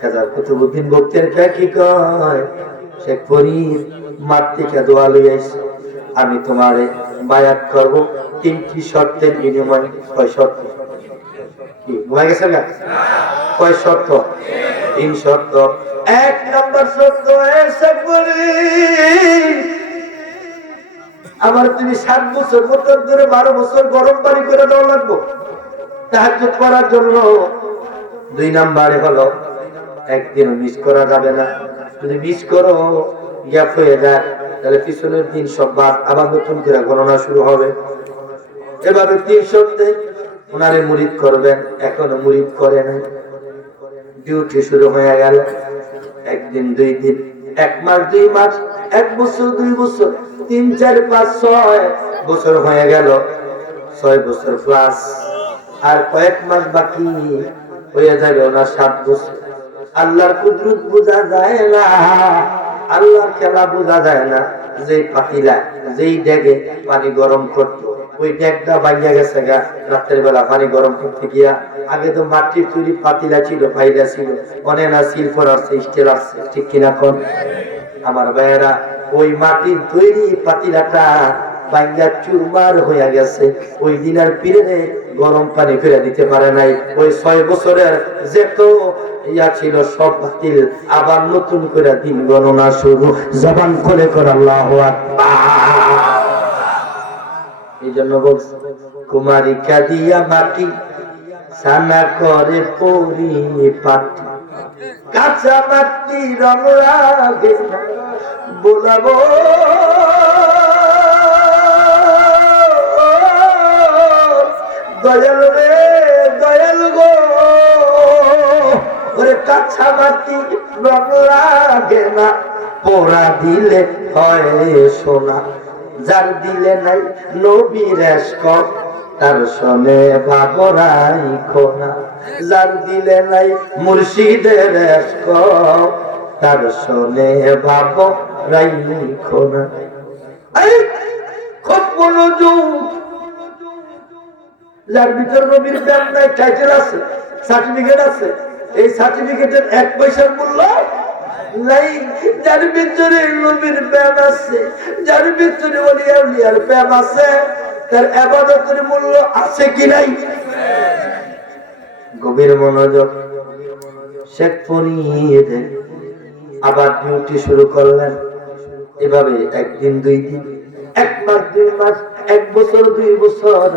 খাজা কুতুবউদ্দিন বখতিয়ার কাকি কয়, শেখ ফরিদ মাঠ থেকে দোয়া লইয়া আইছে, আমি তোমারে বায়াত করব 3টি শর্তের বিনিময়ে। কয় শর্ত? কি ভুলে গেছেন না? কয় শর্ত? 3 শর্ত। 1 নম্বর শর্ত, শেখ ফরিদ আমার তুমি 7 বছর মতন ধরে 12 বছর গরম পানি করে দেওয়া লাগবো তাহাজ্জুদ করার জন্য। 2 নম্বরে হলো একদিনও মিস করা যাবে না, যদি মিস করো গ্যাপ হয়ে যায় তাহলে পিছনের 3 সব বাদ, আবার নতুন করে গণনা শুরু হবে। এভাবে 3 শর্তে ওনারে মুরিদ করবেন। এখনো মুরিদ করে নাই, ডিউটি শুরু হয়ে গেল। 1 দিন 2 দিন, 1 মাস 2 মাস, 1 বছর 2 বছর, 3 4 5 6 বছর হয়ে গেল, 6 বছর প্লাস। আর কয়েক মাস বাকি হয়ে যাবে ওনার 7 বছর। আল্লাহর কুদরত বোঝা যায় না, আল্লাহর খেলা বোঝা যায় না। যেই পাতিলা, যেই ডেগে পানি গরম করতো, ওই ডেগটা ভাঙিয়া গেছে গা রাতের বেলা পানি গরম করতে গিয়া। আগে তো মাটির তৈরি পাতিলা ছিল, ভাইরা ছিল, অনেক না সিলফার আসছে, স্টিল আসছে, ঠিক কিনা কোন? আমার ভাইয়েরা, ওই মাটির তৈরি পাতিলাটা ভাঙ্গা চুরমার হইয়া গেছে। ওই দিন আর পীরে গরম পানি ফিরে দিতে পারে নাই। ওই 6 বছরের যেত ইয়া ছিল সব বাতিল, আবার নতুন করে দিন গণনা শুরু। জবান খুলে করে আল্লাহু আকবার। এই জন্য বলছি, কুমারী কাদিয়া মাটি সানা করে পরিপাটি, কাঁচা মাটি রং লাগে বোলাবো দয়াল রে দয়াল গো। ওরে কাঁচা মাটি রং লাগে না, পোড়া দিলে হয় সোনা। যার দিলে নাই নবীর এশক, তার শোনে বাবরাই খোনা। যার দিলে নাই মুর্শিদের এশক, তার শোনে বাবরাই খোনা। খুব মনোযোগ। যার ভিতর নবীর প্রেম নাই, টাইটেল আছে, সার্টিফিকেট আছে, এই সার্টিফিকেটের 1 পয়সার মূল্য নাই। যার ভিতরে নবীর প্রেম আছে, যার ভিতরে ওলিয়া উলিয়ার প্রেম আছে, তার ইবাদতের মূল্য আছে কি নাই? গভীর মনোযোগ। শেখ ফরিদ আবার ডিউটি শুরু করলেন। এভাবে 1 দিন 2 দিন, 1 মাস 2 মাস, 1 বছর 2 বছর,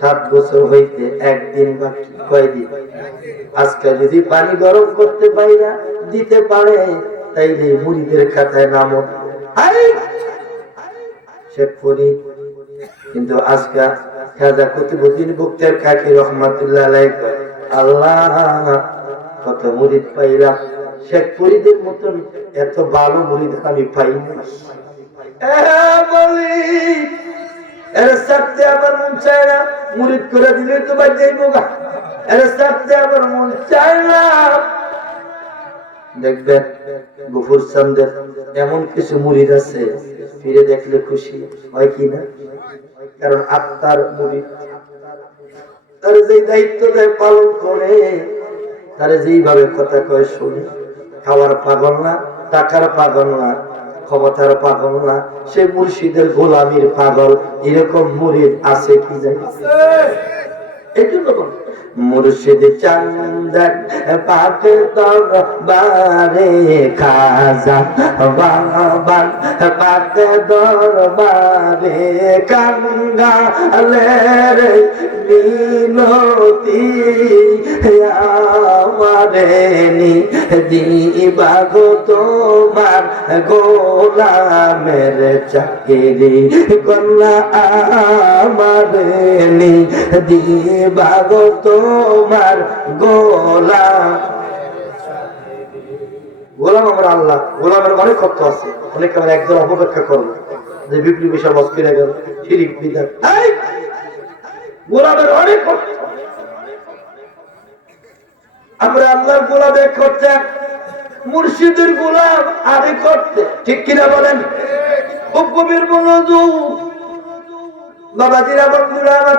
7 বছর হইতে 1 দিন বাকি। কয়দিন? আজকে যদি পানি গরম করতে পাইরা দিতে পারে তাইলে মুরিদের খাতায় নাম। শেখ ফরিদ কিন্তু আজকে খাজা কুতুবউদ্দিন বখতিয়ার কাকি রহমাতুল্লাহ আলাইহি কয়, আল্লাহ কত মুরিদ পাইলাম, শেখ ফরিদের মতন এত ভালো মুরিদ আমি পাইনি। বলি এর সাথে আমার মন চায় না, মুরিদ করে দিলে তো বাদ যাইব গা। এর সাথে আমার মন চায় না। দেখবেন গফুর চাঁদের এমন কিছু মুরিদ আছে, ফিরে দেখলে খুশি হয় কি না? কারণ আত্মার মুরিদ, তার যে দায়িত্ব দেয় পালন করে, তার যেইভাবে কথা কয় শুনে। খাওয়ার পাগল না, টাকার পাগল না, ক্ষমতার পাগল না, সে মুর্শিদের গোলামির পাগল। এরকম মুরিদ আছে কি জানি? এই জন্য মুর্শিদ চন্দন পাক দরবারে খাজা বাবা পাক দরবারে কাঙ্গালের মিনতি আমারে নি দিবাগো তোমার গোলামের চাকরি কন্যা আমারে নি দিবাগো তোমার গোলাম। গোলাম আমরা আল্লাহ, গোলামের অনেক অর্থ আছে। অনেক আমরা একদম অপব্যাখ্যা করবো যে বিপ্লবী সব অস্কিরা গেল শিরিক বিদাত। গোলামের অনেক অর্থ। আমরা আল্লাহর গোলাম এক করতে, মুর্শিদের গোলাম আরেক করতে, ঠিক কিনা বলেন? খুব গভীর মনোযোগ বাবাজিরা, বন্ধুরা আমার।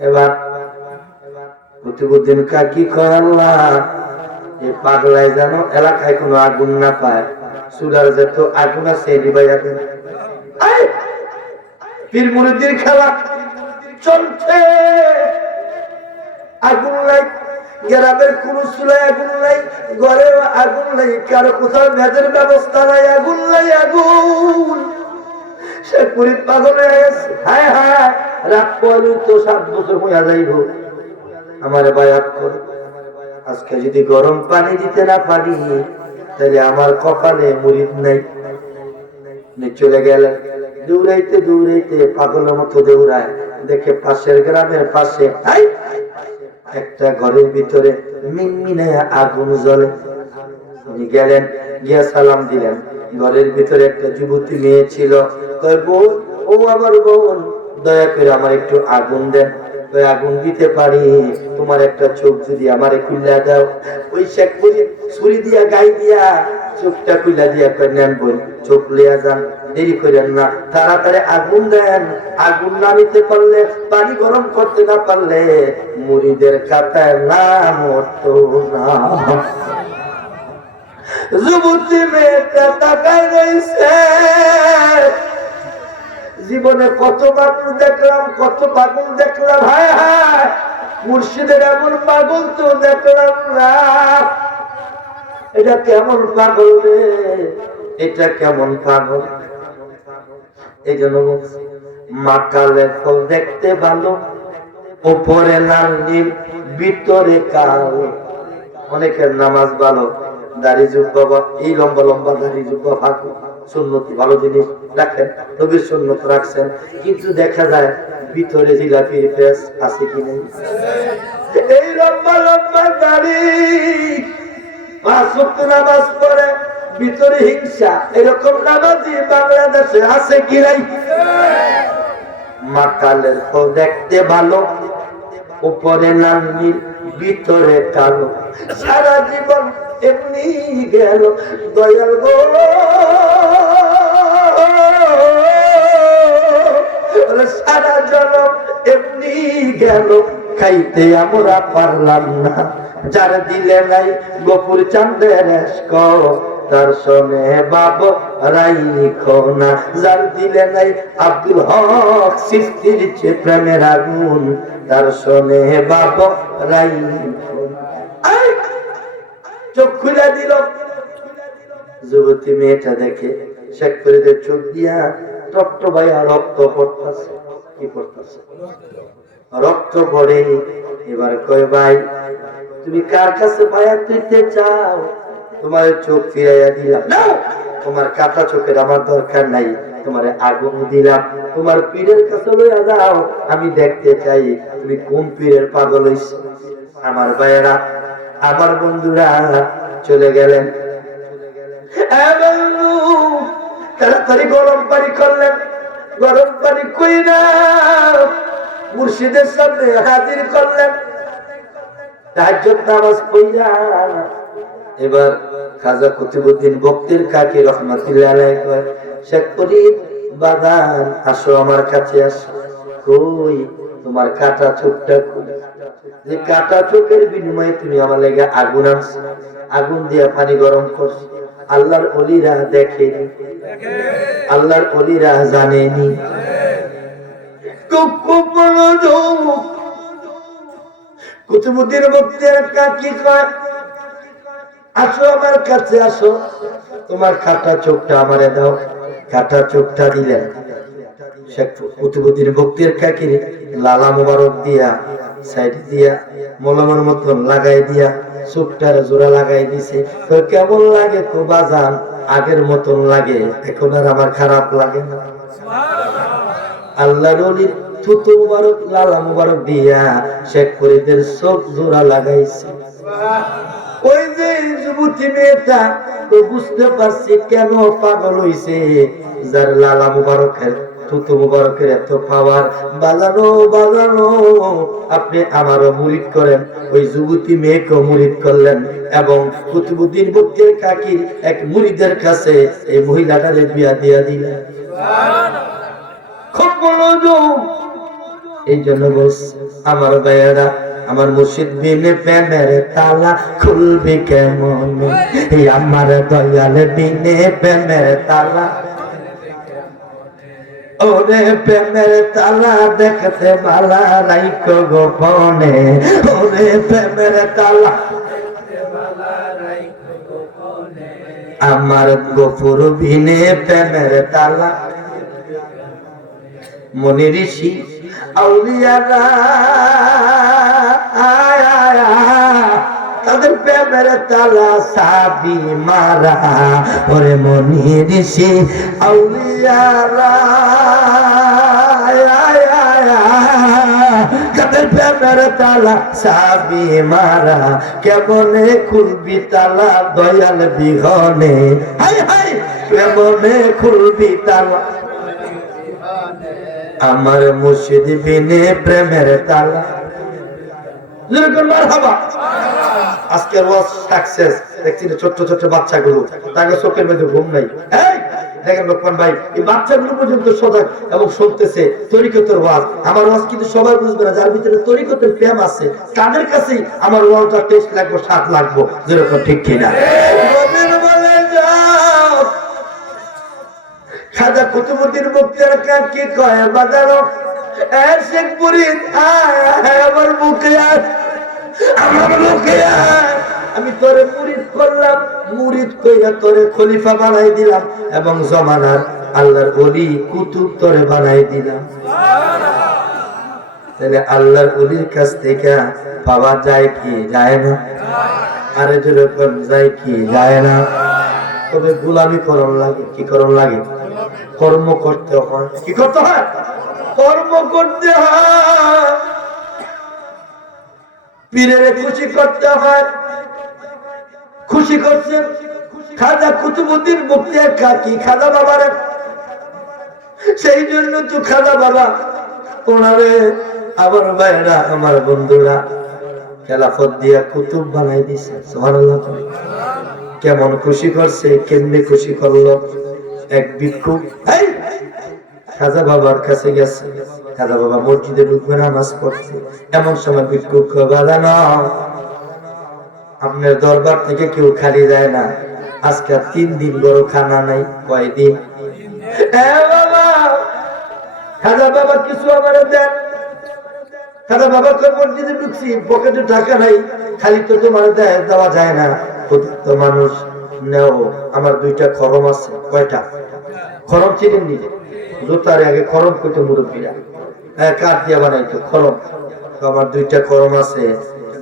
এবার প্রতিদিন কাকি কয় আল্লাহ এই পাগলায় যেন এলাকায় কোনো আগুন না পায়, সুরার যত আগুন আছে নিবাইয়া দেন। পীর মুরিদের খেলা চলছে, আগুন নাই, গ্রামের কোন চুলায় আগুন নাই, ঘরে আগুন নাই, কারো কোথাও মেজের ব্যবস্থা নাই, আগুন নাই, আগুন। সে পুরী পাগল হয়ে গেছে। হায় হায়, রাত পরে তো 7 বছর হইয়া যাইব, আমার বায়াত করে আজকে যদি গরম পানি দিতে না পারি তাহলে আমার কপালে মুরিদ নাই। চলে গেলেন, দৌড়াইতে দৌড়াইতে পাগলের মতো দৌড়ায়, দেখে পাশের গ্রামের পাশে একটা ঘরের ভিতরে মিনমিনে আগুন জ্বলে। উনি গেলেন, গিয়া সালাম দিলেন। ঘরের ভিতরে একটা যুবতী মেয়ে ছিল। কয় বোন, ও আমার বোন, দয়া করে আমার একটু আগুন দেন। আগুন দিতে পারি, তোমার একটা চোখ যদি আমারে খুলে দাও। ওই শেখ ছুরি দিয়া গাই দিয়া চোখটা খুলে দিয়া নেন বোন, চোখ লিয়া যান, দেরি করেন না, তাড়াতাড়ি আগুন দেন। আগুন না নিতে পারলে, পানি গরম করতে না পারলে মুরিদের খাতায় নাম হতো না। যুবতী মেয়েটা তাকায় রয়েছে। জীবনে কত পাগল দেখলাম, কত পাগল দেখলাম, হায় হায়, মুর্শিদের এমন পাগল তো দেখলাম না। এটা কেমন পাগল রে, এটা কেমন পাগল। এই জন্য মাকালের ফল দেখতে ভালো, উপরে লাল নীল ভিতরে কালো। অনেকের নামাজ ভালো, দাড়ি জুব্বা, এই লম্বা লম্বা দাড়ি জুব্বা ফাঁকু সুন্নতি ভালো জিনিস রাখেন, নবীর সুন্নত রাখছেন, কিন্তু দেখা যায় ভিতরে জিলাপির পেঁয়াজ আছে কি নেই। এই লম্বা লম্বা দাড়ি, 5 ওয়াক্ত নামাজ পড়ে, ভিতরে হিংসা, এরকম নামাজি বাংলাদেশে আছে কি নাই? মাকালের ফল দেখতে ভালো, উপরে লাল নীল ভিতরে কালো। সারা জীবন এমনি গেল দয়াল গো, সারা জনম এমনি গেল, খাইতে আমরা পারলাম না। যার দিলে নাই গোপুর চাঁদের তার সনে বাব রাইখো না। যার দিলে নাই আব্দুল হক সৃষ্টির চে প্রেমের আগুন, তার সনে বাব রাইখো না। চোখ খুলে দিল। যুবতী মেয়েটা দেখে শেখ ফরিদের চোখ দিয়া টপ্ট ভাইয়া রক্ত পড়তেছে। কি পড়তেছে? রক্ত পড়ে। এবার কয় ভাই, তুমি কার কাছে পায়া তুইতে চাও? তোমার চোখ ফিরাইয়া দিলাম না, তোমার কাটা চোখের আমার দরকার নাই, তোমার আগুন দিলাম, তোমার পীরের কাছে লইয়া যাও, আমি দেখতে চাই তুমি কোন পীরের পাগল হইছ। আমার ভাইয়েরা, আমার বন্ধুরা চলে গেলেন। তাড়াতাড়ি গরম পানি করলেন। গরম পানি কইরা মুর্শিদের সামনে হাজির করলেন। তাহাজ্জুদ নামাজ পড়িয়া এবার খাজা কুতুবউদ্দিন বক্তির কাকি রহমাতুল্লাহ আলাইহি কয়, শেখ ফরিদ বাদান আসো আমার কাছে আসো। কই তোমার কাটা চোখটা কই? যে কাটা চোখের বিনিময়ে তুমি আমার লাগি আগুন আনছো, আগুন দিয়া পানি গরম করছো। আল্লাহর ওলিরা দেখেনি, আল্লাহর ওলিরা জানেনি। কুতুবুদ্দিন বক্তিয়ার কাকি কয়, আসো আমার কাছে আসো, তোমার কাটা চোখটা আমারে দাও। কাটা চোখটা দিলেন। শেখ কুতুবুদ্দিন বক্তিয়ার কাকির লালা মুবারক দিয়া সাইড দিয়া মলমের মতন লাগাই দিয়া চোখটার জোড়া লাগাই দিছে। তো কেমন লাগে তো বাজান? আগের মতন লাগে, এখন আর আমার খারাপ লাগে না। আল্লাহর ওলির থুতু মুবারক লালা মুবারক দিয়া শেখ ফরিদের চোখ জোড়া লাগাইছে। ওই যে যুবতী মেয়েটা তো বুঝতে পারছি কেন পাগল হইছে, যার লালা মুবারকের থুতু মুবারকের এত পাওয়ার। বাজানো বাজানো, আপনি আমারও মুরিদ করেন। ওই যুবতী মেয়েকেও মুরিদ করলেন এবং কুতুবুদ্দিন বক্তিয়ার কাকির এক মুরিদের কাছে এই মহিলাটারে বিয়া দিয়া দিলেন। খুব মনোযোগ। এই জন্য বস আমার ভাইয়েরা, আমার মুর্শিদ বিনে প্রেমের তালা খুলবে কেমন? আমার দয়াল বিনে প্রেমের তালা, ওরে প্রেমের তালা দেখতে ভালা রাইকো গোপনে। ওরে প্রেমের তালা আমার গফুর বিনে প্রেমের তালা। মনি ঋষি আউলিয়ারা তাদের প্রেমের তালা সাবি মারা। ওরে মনি ঋষি আউলিয়ারা তাদের প্রেমের তালা সাবি মারা। কেমনে খুলবি তালা দয়াল বিহনে? হাই হাই, কেমনে খুলবি তালা আমার মুর্শিদ বিনে প্রেমের তালা। আজকের ওয়াজ সাকসেস। দেখছি ছোট্ট ছোট্ট বাচ্চাগুলো, তাকে চোখের মধ্যে ঘুম নাই। দেখেন লোকমান ভাই, এই বাচ্চাগুলো পর্যন্ত সজাগ এবং শুনতেছে তরিকতের ওয়াজ। আমার ওয়াজ কিন্তু সবাই বুঝবে না, যার ভিতরে তরিকতের প্রেম আছে তাদের কাছেই আমার ওয়াজটা টেস্ট লাগবে, স্বাদ লাগবে। যেরকম ঠিক কিনা? খাজা কুতুবুদ্দিন বক্তিয়ার কাকি কয়, বাজারো শেখ মুরিদ আমার বুকে আমার বুকে আমি তোরে মুরিদ করলাম, মুরিদ কইরা তোরে খলিফা বানাই দিলাম এবং জমানার আল্লাহর ওলি কুতুব তোরে বানাই দিলাম। তাহলে আল্লাহর ওলির কাছ থেকে পাওয়া যায় কি যায় না? আরে যেরকম যায় কি যায় না? তবে গোলামি করণ লাগে। কি করণ লাগে? কর্ম করতে হয়। কি করতে হয়? কর্ম করতে হয়। পীরের খুশি করতে হয়। খুশি করছে খাজা কুতুবুদ্দিন বক্তিয়ার কাকি খাজা বাবার। সেই জন্য তো খাজা বাবা ওনারে আমার ভাইরা আমার বন্ধুরা খেলাফত দিয়া কুতুব বানাই দিছে। সুবহানাল্লাহ। কেমন খুশি করছে, কেমনে খুশি করলো? এক ভিক্ষুক খাজা বাবার কাছে গেছে। খাজা বাবা মসজিদে ঢুকবে নামাজ পড়ছে। এমন সময় ভিক্ষুক বাজানো, আপনার দরবার থেকে কেউ খালি যায় না। আজকে 3 দিন বড় খানা নাই। কয়দিন? খাজা বাবা কিছু আমার দেন। খাজা বাবা মসজিদে ঢুকছি, পকেটে টাকা নাই, খালি তো তোমার দেওয়া যায় না। তো মানুষ নেও, আমার 2টা খরম আছে। কয়টা খরম চিনেন? নিজে জোতার আগে খরম করতো মুরব্বীরা, কাঠ দিয়ে বানাইতো খরম। তো আমার 2টা খরম আছে,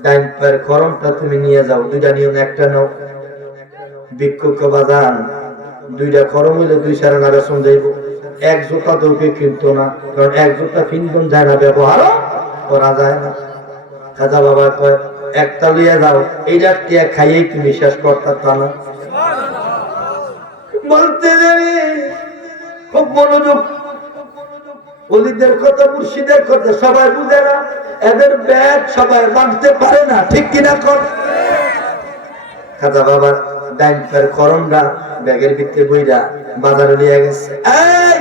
ডাইন পায়ের খরমটা তুমি নিয়ে যাও। 2টা নিও না, একটা নাও। ভিক্ষুক বাজান 2টা খরম হইলে 2 সারা না বেসন যাইব। এক জোতা তো কেউ কিনতো না, কারণ এক জোতা কিনতন যায় না, ব্যবহার করা যায় না। খাজা বাবা কয়, একটা লিয়ে যাও, এইটা টিয়া খাইয়েই তুমি শেষ করতে না। বলতে জানি খুব মনোযোগ। ওলিদের কথা মুর্শিদের কথা সবাই বুঝে না, এদের ব্যাগ সবাই মানতে পারে না। ঠিক কিনা কর? খাজা বাবার ডাইন পায়ের খরমটা ব্যাগের ভিতরে বইরা বাজারে নিয়ে গেছে। এই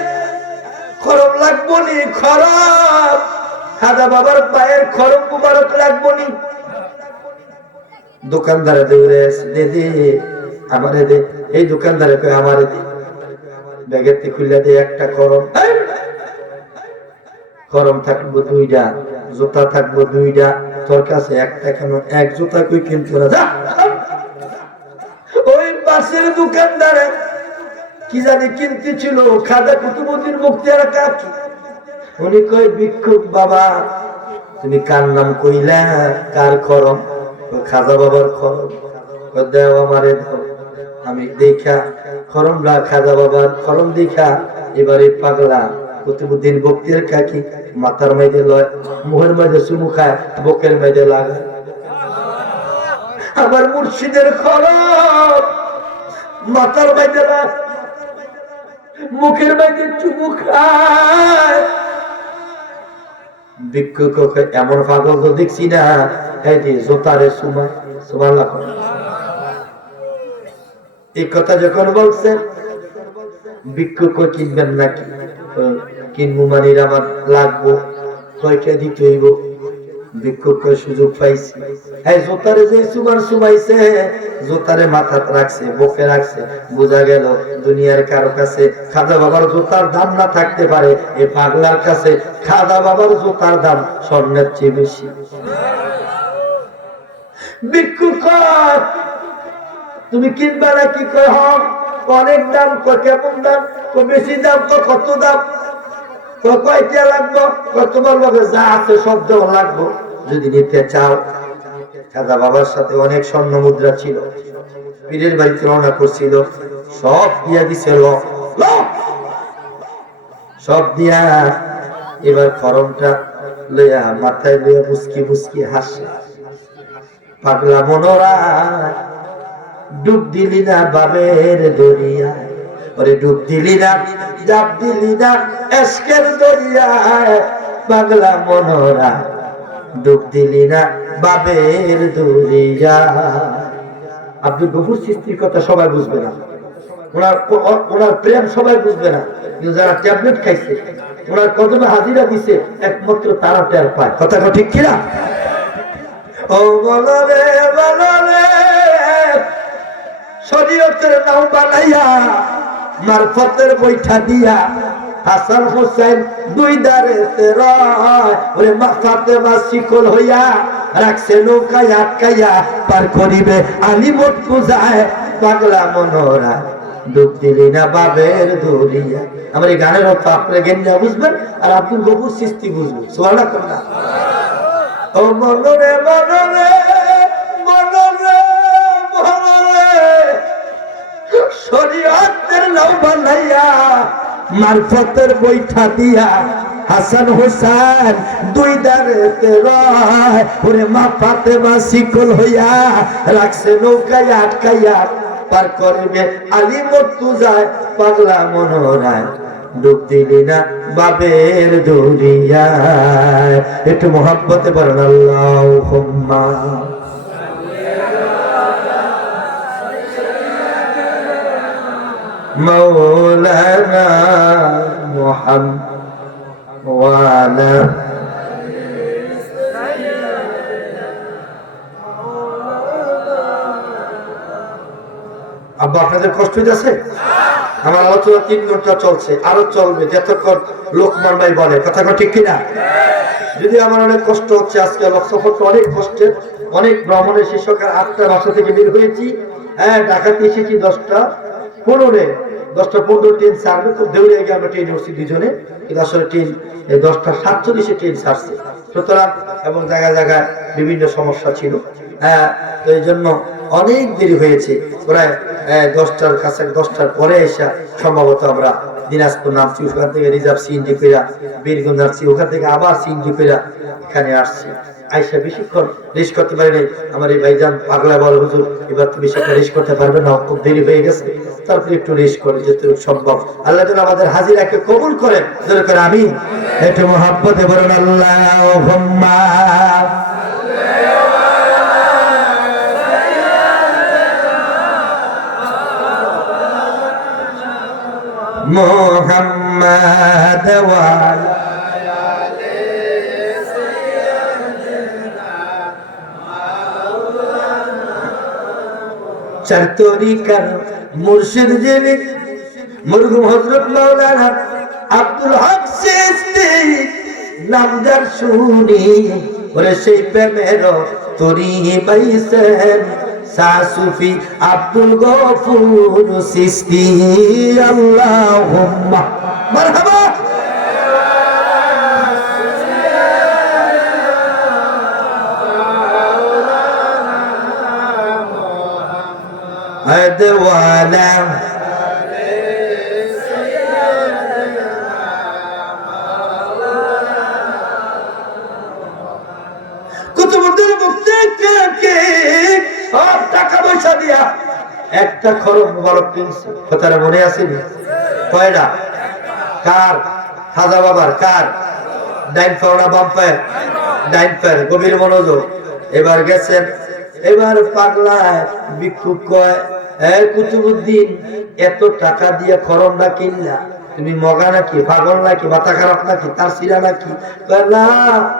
খরম লাগবো নি? খরম খাজা বাবার পায়ের খরম মুবারক লাগবো নি? দোকানদারে দৌড়ে আসে, দে আমারে দে। এই দোকানদারে কয়, আমারে দে। ব্যাগের থেকে খুলে দে একটা খরম। খরম থাকবো 2টা, জুতা থাকবো 2টা, তোর কাছে একটা কেন, এক জুতা কই কিনতে না, যা। ওই পাশের দোকানদারে কি জানি কিনতে ছিল, খাজা কুতুবউদ্দিন বখতিয়ার কাকি। উনি কয়, ভিক্ষুক বাবা তুমি কার নাম কইলা, কার খরম? খাজা বাবার খরম। দেও আমারে দাও। আমি দেখা খরমরা খাজা বাবার খরম দেখা এবারে পাগলা কুতুবউদ্দিন বখতিয়ার কাকি মাথার মাইদে লয়, মুখের মাইদে চুমু খায়, বুকের মাইদে লাগায়। আমার মুর্শিদের খরম মাথার মাইদে লয়, মুখের মাইদে চুমু খায়। ভিক্ষুক এমন পাগল তো দেখছি না, এই যে জোতারে সুমা সুবহানাল্লাহ। এই কথা যখন বলছেন, ভিক্ষুক কিনবেন নাকি? কিনবো মানে আমার লাগবো, কয়টা দিতে হইব? ভিক্ষুক সুযোগ পাইছি, এই জোতারে যে সুমার সুমাইছে, জোতারে মাথা রাখছে, বুকে রাখছে, বোঝা গেল দুনিয়ার কারো কাছে খাজা বাবার জোতার দাম না থাকতে পারে, এই পাগলার কাছে খাজা বাবার জোতার দাম স্বর্ণের চেয়ে বেশি। ভিক্ষুক তুমি কিনবা নাকি? কয় হক, অনেক দাম। কেমন দাম? বেশি দাম। কত দাম? কয়টা লাগবো? তোমার বাবা যা আছে সব দেওয়া লাগবো যদি নিতে চাও। খাজা বাবার সাথে অনেক স্বর্ণ মুদ্রা ছিল, পীরের বাড়িতে রওনা করছিল, সব দিয়া দিছে, সব দিয়া এবার খরমটা লইয়া মাথায় লইয়া মুসকি মুসকি হাসে। পাগলা মনোরা ডুব দিলি না বাবের দরিয়ায়, ওরে ডুব দিলি না, জাপ দিলি না এশকের দরিয়ায়। পাগলা মনোরা ডুব দিলি না বাবের দরিয়ায়। আব্দুল গফুর চিশতির কথা সবাই বুঝবে না, ওনার প্রেম সবাই বুঝবে না, কিন্তু যারা ট্যাবলেট খাইছে, ওনার কদমে হাজিরা দিছে, একমাত্র তারা টের পায়। কথা ঠিক কিনা? ও বলো রে, বলো রে, শরীয়তের নাও বানাইয়া মারফতের বৈঠা দিয়া হাসান হোসেন দুই দাঁড়েতে রয়, ওরে মা ফাতেমা শিকল হইয়া রাখছে নৌকায় আটকাইয়া, পার করিবে আলিমত পূজায়। পাগলা মনোরা ডুব দিলি না বাবের দরিয়া। আমার এই গানের অর্থ আপনারা গেঞ্জা বুঝবেন আর আব্দুল গফুর চিশতি বুঝবেন। সুবহানাল্লাহ। ও মনোরে, মনোরে, মনোরে, মনোরে, শরীয়তের নাও বানাইয়া মারফতের বৈঠা দিয়া হাসান হোসেন দুই দাঁড়েতে রয়, ওরে মা ফাতেমা শিকল হইয়া রাখছে নৌকায় আটকাইয়া, পার করবে আলিমত পূজায়। পাগলা মনোরায় ডুব দিলি না বাবের দরিয়ায়। একটু মোহাব্বতে বলেন আল্লাহুম্মা মাওলানা মুহাম্মদ ওয়া আলা আব্বা আপনাদের কষ্ট হইতেছে? আমার আলোচনা 3 ঘন্টা চলছে, আরো চলবে যতক্ষণ লোকমান ভাই বলে। কথা ঠিক কিনা? যদি আমার অনেক কষ্ট হচ্ছে, আজকে সফরটা অনেক কষ্টের, অনেক ভ্রমণের শেষ সকাল 8টা বাসা থেকে বের হয়েছি, হ্যাঁ ঢাকাতে এসেছি 10টা 15 ট্রেন ছাড়বে, খুব দেউড়িয়া গিয়ে আমরা ট্রেন উঠছি দুজনে, কিন্তু আসলে ট্রেন 10:47 ট্রেন ছাড়ছে। সুতরাং এবং জায়গায় জায়গায় বিভিন্ন সমস্যা ছিল, হ্যাঁ, তো এই জন্য অনেক দেরি হয়েছে। প্রায় 10টার কাছে, 10টার পরে এসে সম্ভবত আমরা দিনাজপুর নামছি, ওখান থেকে রিজার্ভ সিএনজি পেরা বীরগঞ্জ আসছি, ওখান থেকে আবার সিএনজি পেরা এখানে আসছি। আইসা বেশিক্ষণ রেস্ট করতে পারি নাই। আমার এই ভাইজান পাগলা বল, হুজুর এবার তো বেশি একটা রেস্ট করতে পারবে না, খুব দেরি হয়ে গেছে, তারপরে একটু রেস্ট করে যতটুকু সম্ভব। আল্লাহ যেন আমাদের হাজিরাকে কবুল করেন, জোরে করে আমি একটু মহব্বতে বলেন আল্লাহুম্মা মুহাম্মাদ ওয়া চার তরিকার মুর্শিদ যিনি মরহুম হযরত মাওলানা আব্দুল হক চিশতি নাম যার শুনি ওরে সেই প্রেমের তরি বাইছেন সাসুফি আব্দুল গফুর সিস্তি আল্লাহুম্মা মারহাবা আদওয়ালা কুতুবুদ্দিন মুফতি কে সব টাকা পয়সা দিয়া একটা খরচ মোবারক কিনছে কথাটা মনে আছে নি কয়টা কার খাজা বাবার কার ডাইন পাওনা বাম পায় ডাইন পায় গভীর মনোযোগ এবার গেছেন এবার পাগলায় ভিক্ষুক কয় কুতুবুদ্দিন এত টাকা দিয়ে খরমটা কিনলা তুমি মগা নাকি পাগল নাকি মাথা খারাপ নাকি তার সিরা নাকি না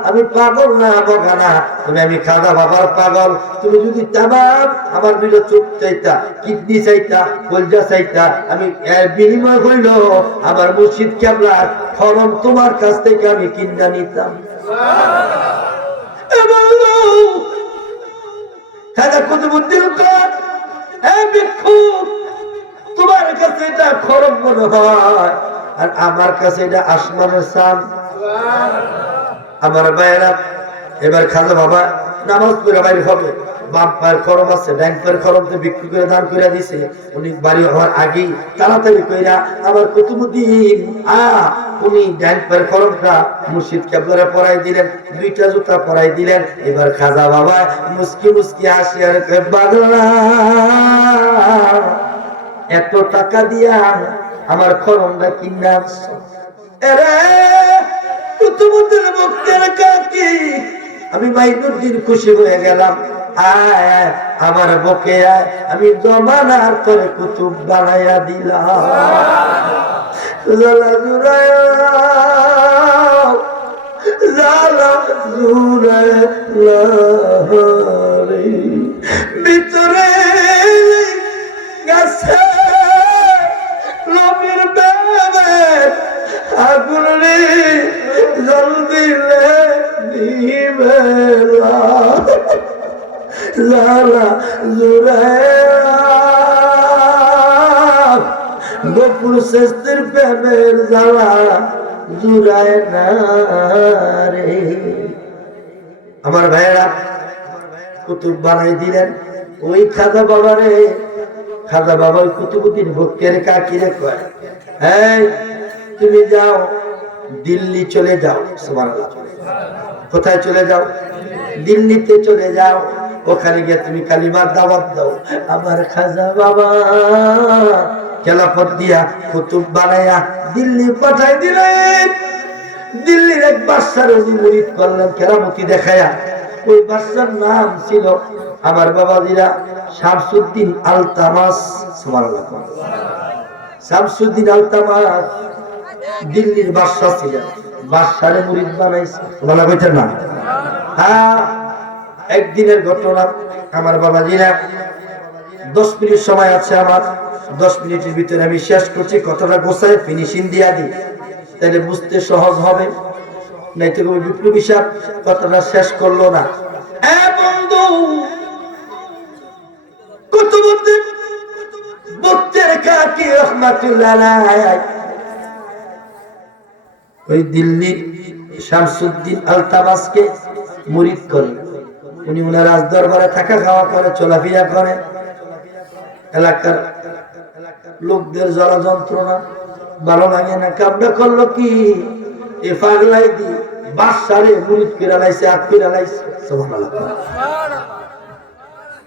আমি পাগল না মগা না তুমি আমি খাজা বাবার পাগল তুমি যদি তামাম আমার দুটো চোখ চাইতা কিডনি চাইতা কলজা চাইতা আমি এর বিনিময় হইল আমার মুর্শিদ কেবলার খরম তোমার কাছ থেকে আমি কিনা নিতাম খাজা কুতুবুদ্দিন কর ভিক্ষুক তোমার কাছে এটা খরচ মনে হয় আর আমার কাছে এটা আসমানের চাঁদ আমার ভাইয়েরা এবার খাজা বাবা নামাজ পড়ে বাইরে হবে বাম পায়ের খরম আছে ডাইন পায়ের খরমতে বিক্রি করে দান করে দিছে উনি বাড়ি হওয়ার আগেই তাড়াতাড়ি কইরা আমার কুতুবুদ্দিন উনি ডাইন পায়ের খরমটা মুর্শিদ কেবলারে পরাই দিলেন দুইটা জুতা পরাই দিলেন এবার খাজা বাবা মুস্কি মুস্কি আসি আর বাগলা এত টাকা দিয়া আমার খরমটা কিনা কুতুবুদ্দিন মুফতির কাকি আমি মাইনুদ্দিন খুশি হয়ে গেলাম আমার বকে আমি জমানার করে কুতুব বানাইয়া দিলাম জালা জুরায়া জালা জুরায়া ভিতরে গেছে লবির বেবে আগুন রে জল দিলে নিবে জালা জুরায়া গোপুর শ্রেষ্ঠের প্রেমের জ্বালা জুড়ায় না রে আমার ভাইয়েরা কুতুব বানাই দিলেন ওই খাজা বাবারে খাজা বাবা ওই কুতুবুদ্দিন ভক্তের কাকিরে কয় তুমি যাও দিল্লি চলে যাও সুবহানাল্লাহ কোথায় চলে যাও দিল্লিতে চলে যাও ওখানে গিয়ে তুমি কালিমার দাওয়াত দাও আমার খাজা বাবা খেলাফত দিয়া কুতুব বানায়া দিল্লি পাঠাই দিলেন দিল্লির এক বাদশার মুরিদ করলেন কেরামতি দেখায়া ওই বাদশার নাম ছিল আমার বাবাজিরা শামসুদ্দিন আলতামাস সুবহানাল্লাহ শামসুদ্দিন আলতামাস দিল্লির বাদশা ছিলেন বাদশারে মুরিদ বানাইছে বলা কইতে না একদিনের ঘটনা আমার বাবাজিরা 10 মিনিট সময় আছে আমার 10 মিনিটের ভিতরে আমি শেষ করছি কথাটা গোছায় ফিনিশিং দিয়া দিই তাহলে বুঝতে সহজ হবে নাই তো বিপ্লবী সাহেব কথাটা শেষ করলো না বন্ধু কুতুবুদ্দিন মুফতির কাকি রাহমাতুল্লাহ আলাইহি ওই দিল্লির শামসুদ্দিন আলতামাসকে মুরিদ করে উনি ওনার রাজদরবারে থাকা খাওয়া করে চলাফেরা করে এলাকার লোকদের জ্বালা যন্ত্রণা ভালো লাগে না কামটা করলো কি এ পাগলাই দি বাদশারে মুরিদ করে লাইছে আট করে লাইছে সুবহানাল্লাহ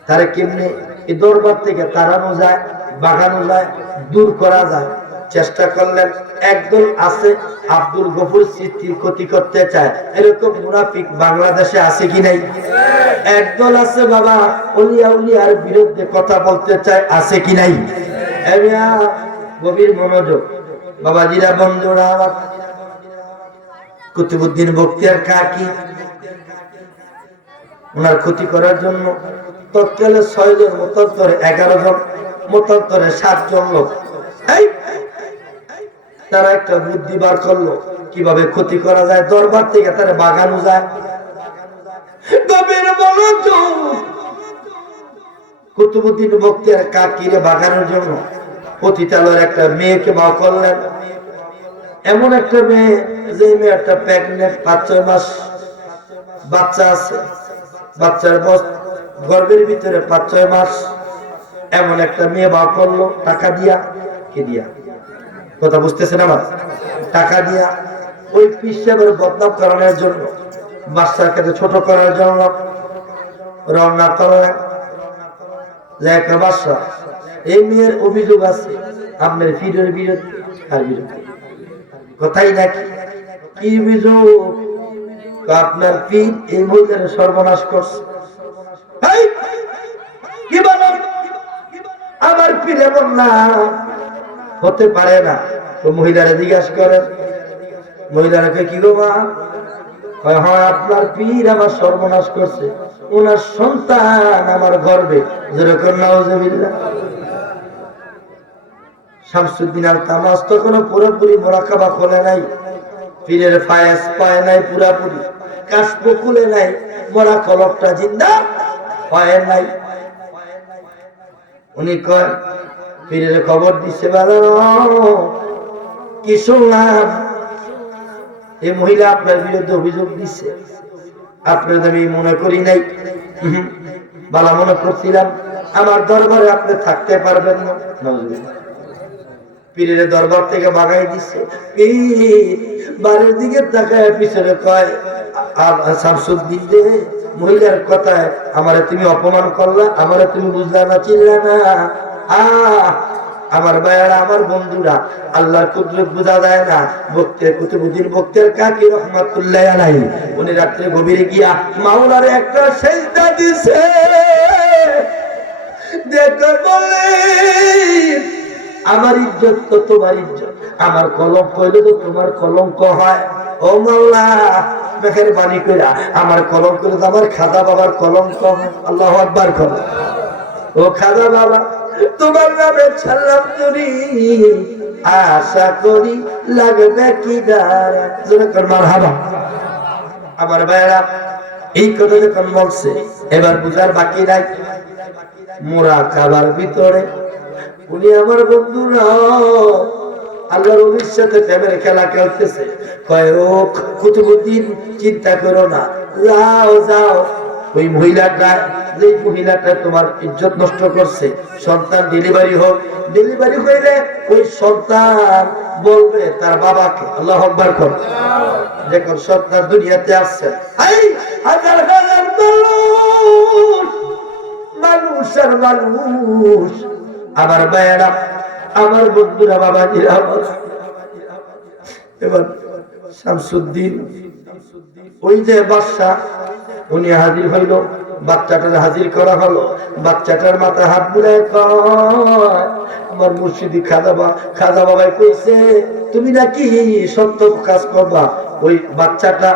তারে কেমনে এই দরবার থেকে তাড়ানো যায় বাগানো যায় দূর করা যায় চেষ্টা করলেন একদল আছে আব্দুল গফুর সিদ্দিকীর ক্ষতি করতে চায় এরকম মুনাফিক বাংলাদেশে আছে কি নাই একদল আছে বাবা ওলিয়া উলিয়ার বিরুদ্ধে কথা বলতে চায় আছে কি নাই গভীর মনোযোগ বাবাজিরা বন্ধুরা কুতুবুদ্দিন বখতিয়ার কাকি ওনার ক্ষতি করার জন্য তৎকালে 6 জন মোতান্তরে 11 জন মোতান্তরে 7 জন লোক তারা একটা বুদ্ধি বার করলো কিভাবে ক্ষতি করা যায় দরবার থেকে তারা বাগানো যায় গভীর মনোযোগ। কুতুবউদ্দিন বখতিয়ার কাকিরে বাগানোর জন্য পতিতালয়ের একটা মেয়েকে বাউ করলেন। এমন একটা মেয়ে যে মেয়েটা প্রেগনেন্ট, 5-6 মাস বাচ্চা আছে, বাচ্চার গর্ভের ভিতরে 5-6 মাস। এমন একটা মেয়ে বাউ করলো টাকা দিয়া। কি দিয়া? কথা বুঝতেছেন আমার? টাকা দিয়া। ওই পিসাবের বদনাম করানোর জন্য, বাচ্চার কাছে ছোট করার জন্য রওনা করলেন। একটা বাচ্চা, এই মেয়ের অভিযোগ আছে আপনার পীরের বিরুদ্ধে। আর বিরুদ্ধে কথাই নাকি? কি অভিযোগ? আপনার পীর এই মহিলার সর্বনাশ করছে। কি বলো? আমার পীর এমন না, হতে পারে না। তো মহিলারা জিজ্ঞাসা করেন, মহিলারাকে কি গো মা? হয় আপনার পীর আমার সর্বনাশ করছে, ওনার সন্তান আমার গর্বে। যেরকম নাউজুবিল্লাহ। শামসুদ্দিন আল তামাস তখনও পুরোপুরি মোরাকাবা খোলে নাই, পীরের ফায়েজ পায় নাই, পুরাপুরি কাশপ খুলে নাই, মরা কলকটা জিন্দা হয় নাই। উনি কয়, পীরের খবর দিচ্ছে, বলো কি শুনলাম এই মহিলা আপনার বিরুদ্ধে অভিযোগ দিচ্ছে। আপনার আমি মনে করি নাই, বালা মনে করছিলাম। আমার দরবারে আপনি থাকতে পারবেন না। পীরের দরবার থেকে বাগাই দিচ্ছে। বাড়ির দিকে তাকায় পিছনে কয়, শামসুদ্দিন রে, মহিলার কথায় আমারে তুমি অপমান করলা, আমারে তুমি বুঝলা না, চিনলা না। আমার ভাইয়ারা, আমার বন্ধুরা, আল্লাহর কুদরত বোঝা যায় না। কুতুবউদ্দিন বখতিয়ার কাকি রহমাতুল্লাহ আলাইহি উনি রাত্রে গভীরে গিয়া মাওলারে একটা সেজদা দিছে। দেখো বলে, আমার ইজ্জত তো তোমার ইজ্জত, আমার কলঙ্ক হইলে তো তোমার কলঙ্ক হয়। ও মাওলা, মেহেরবানি কইরা আমার কলঙ্ক হইলে তো আমার খাজা বাবার কলঙ্ক হয়। আল্লাহু আকবার করো। ও খাজা বাবা, তোমার নামে ছাড়লাম চুরি, আশা করি লাগবে কি দাঁড়া। যেরকম মারহাবা। আমার ভাইয়েরা, এই কথা যখন বলছে, এবার বুঝার বাকি নাই। মুরাকাবার ভিতরে উনি আমার বন্ধু না, আল্লাহর ওলির সাথে প্রেমের খেলা খেলতেছে। কয়, ও কুতুবউদ্দিন, চিন্তা করো না, যাও যাও। ওই মহিলাটা, যে মহিলাটা তোমার ইজ্জত নষ্ট করছে, সন্তান ডেলিভারি হোক, ডেলিভারি হইলে ওই সন্তান বলবে তার বাবাকে। আল্লাহু আকবার কর। যখন সন্তান দুনিয়াতে আসছে, হাজার হাজার মানুষ আর মানুষ, আমার ভাইয়েরা, আমার বন্ধুরা, বাবাজিরা, এবার শামসুদ্দিন ওই যে বাদশা, উনি হাজির হইল, বাচ্চাটার হাজির করা হলো। বাচ্চাটার মাথা হাত বুলায় কয়, আমার মুর্শিদি খাজা বাবাই কইছে তুমি নাকি সত্য কাজ করবা। ওই বাচ্চাটা,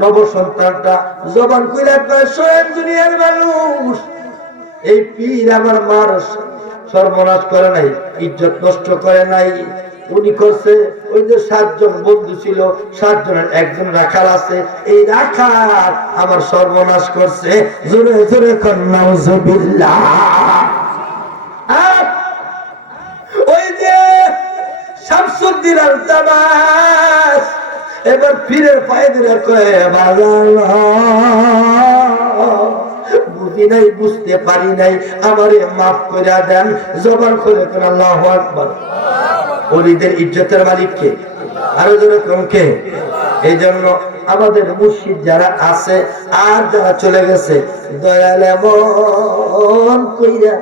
নব সন্তানটা জবান কইরা কয়, স্বয়ং দুনিয়ার মানুষ, এই পীর আমার মার সর্বনাশ করে নাই, ইজ্জত নষ্ট করে নাই। উনি করছে, ওই যে 7 জন বন্ধু ছিল, 7 জনের একজন রাখাল আছে, এই রাখাল আমার সর্বনাশ করছে। জোরে জোরে কর নাউজুবিল্লাহ। ওই যে শামসুদ্দিন আল তামাস এবার পীরের পায়ে ধরে কয়, বুঝি নাই, বুঝতে পারি নাই, আমারে মাফ করে দেন। জবান করে কোন আল্লাহু আকবার। ওলিদের ইজ্জতের মালিক কে? আরো যেরকম কে? এই জন্য আমাদের মুর্শিদ যারা আছে আর যারা চলে গেছে, দয়াল এমন কইরা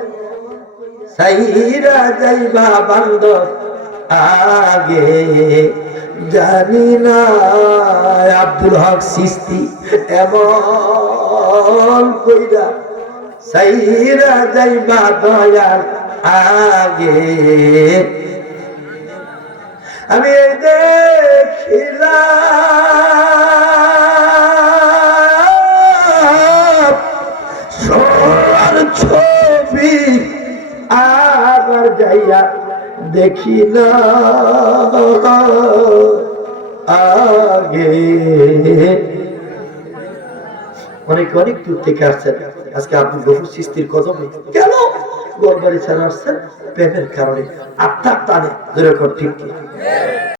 সাইরা যাইবা বান্দর আগে, জানি না আব্দুল হক চিশতি এমন কইরা সাইরা যাইবা দয়াল আগে। আমি দেখিলাম সোনার ছবি, আবার যাইয়া দেখি না আগে। অনেক অনেক দূর থেকে আসছেন আজকে আব্দুল গফুর চিশতির কদমে। কেন? ঘর বাড়ি ছাড়া আসছেন প্রেমের কারণে, আত্মার টানে। যেরকম ঠিক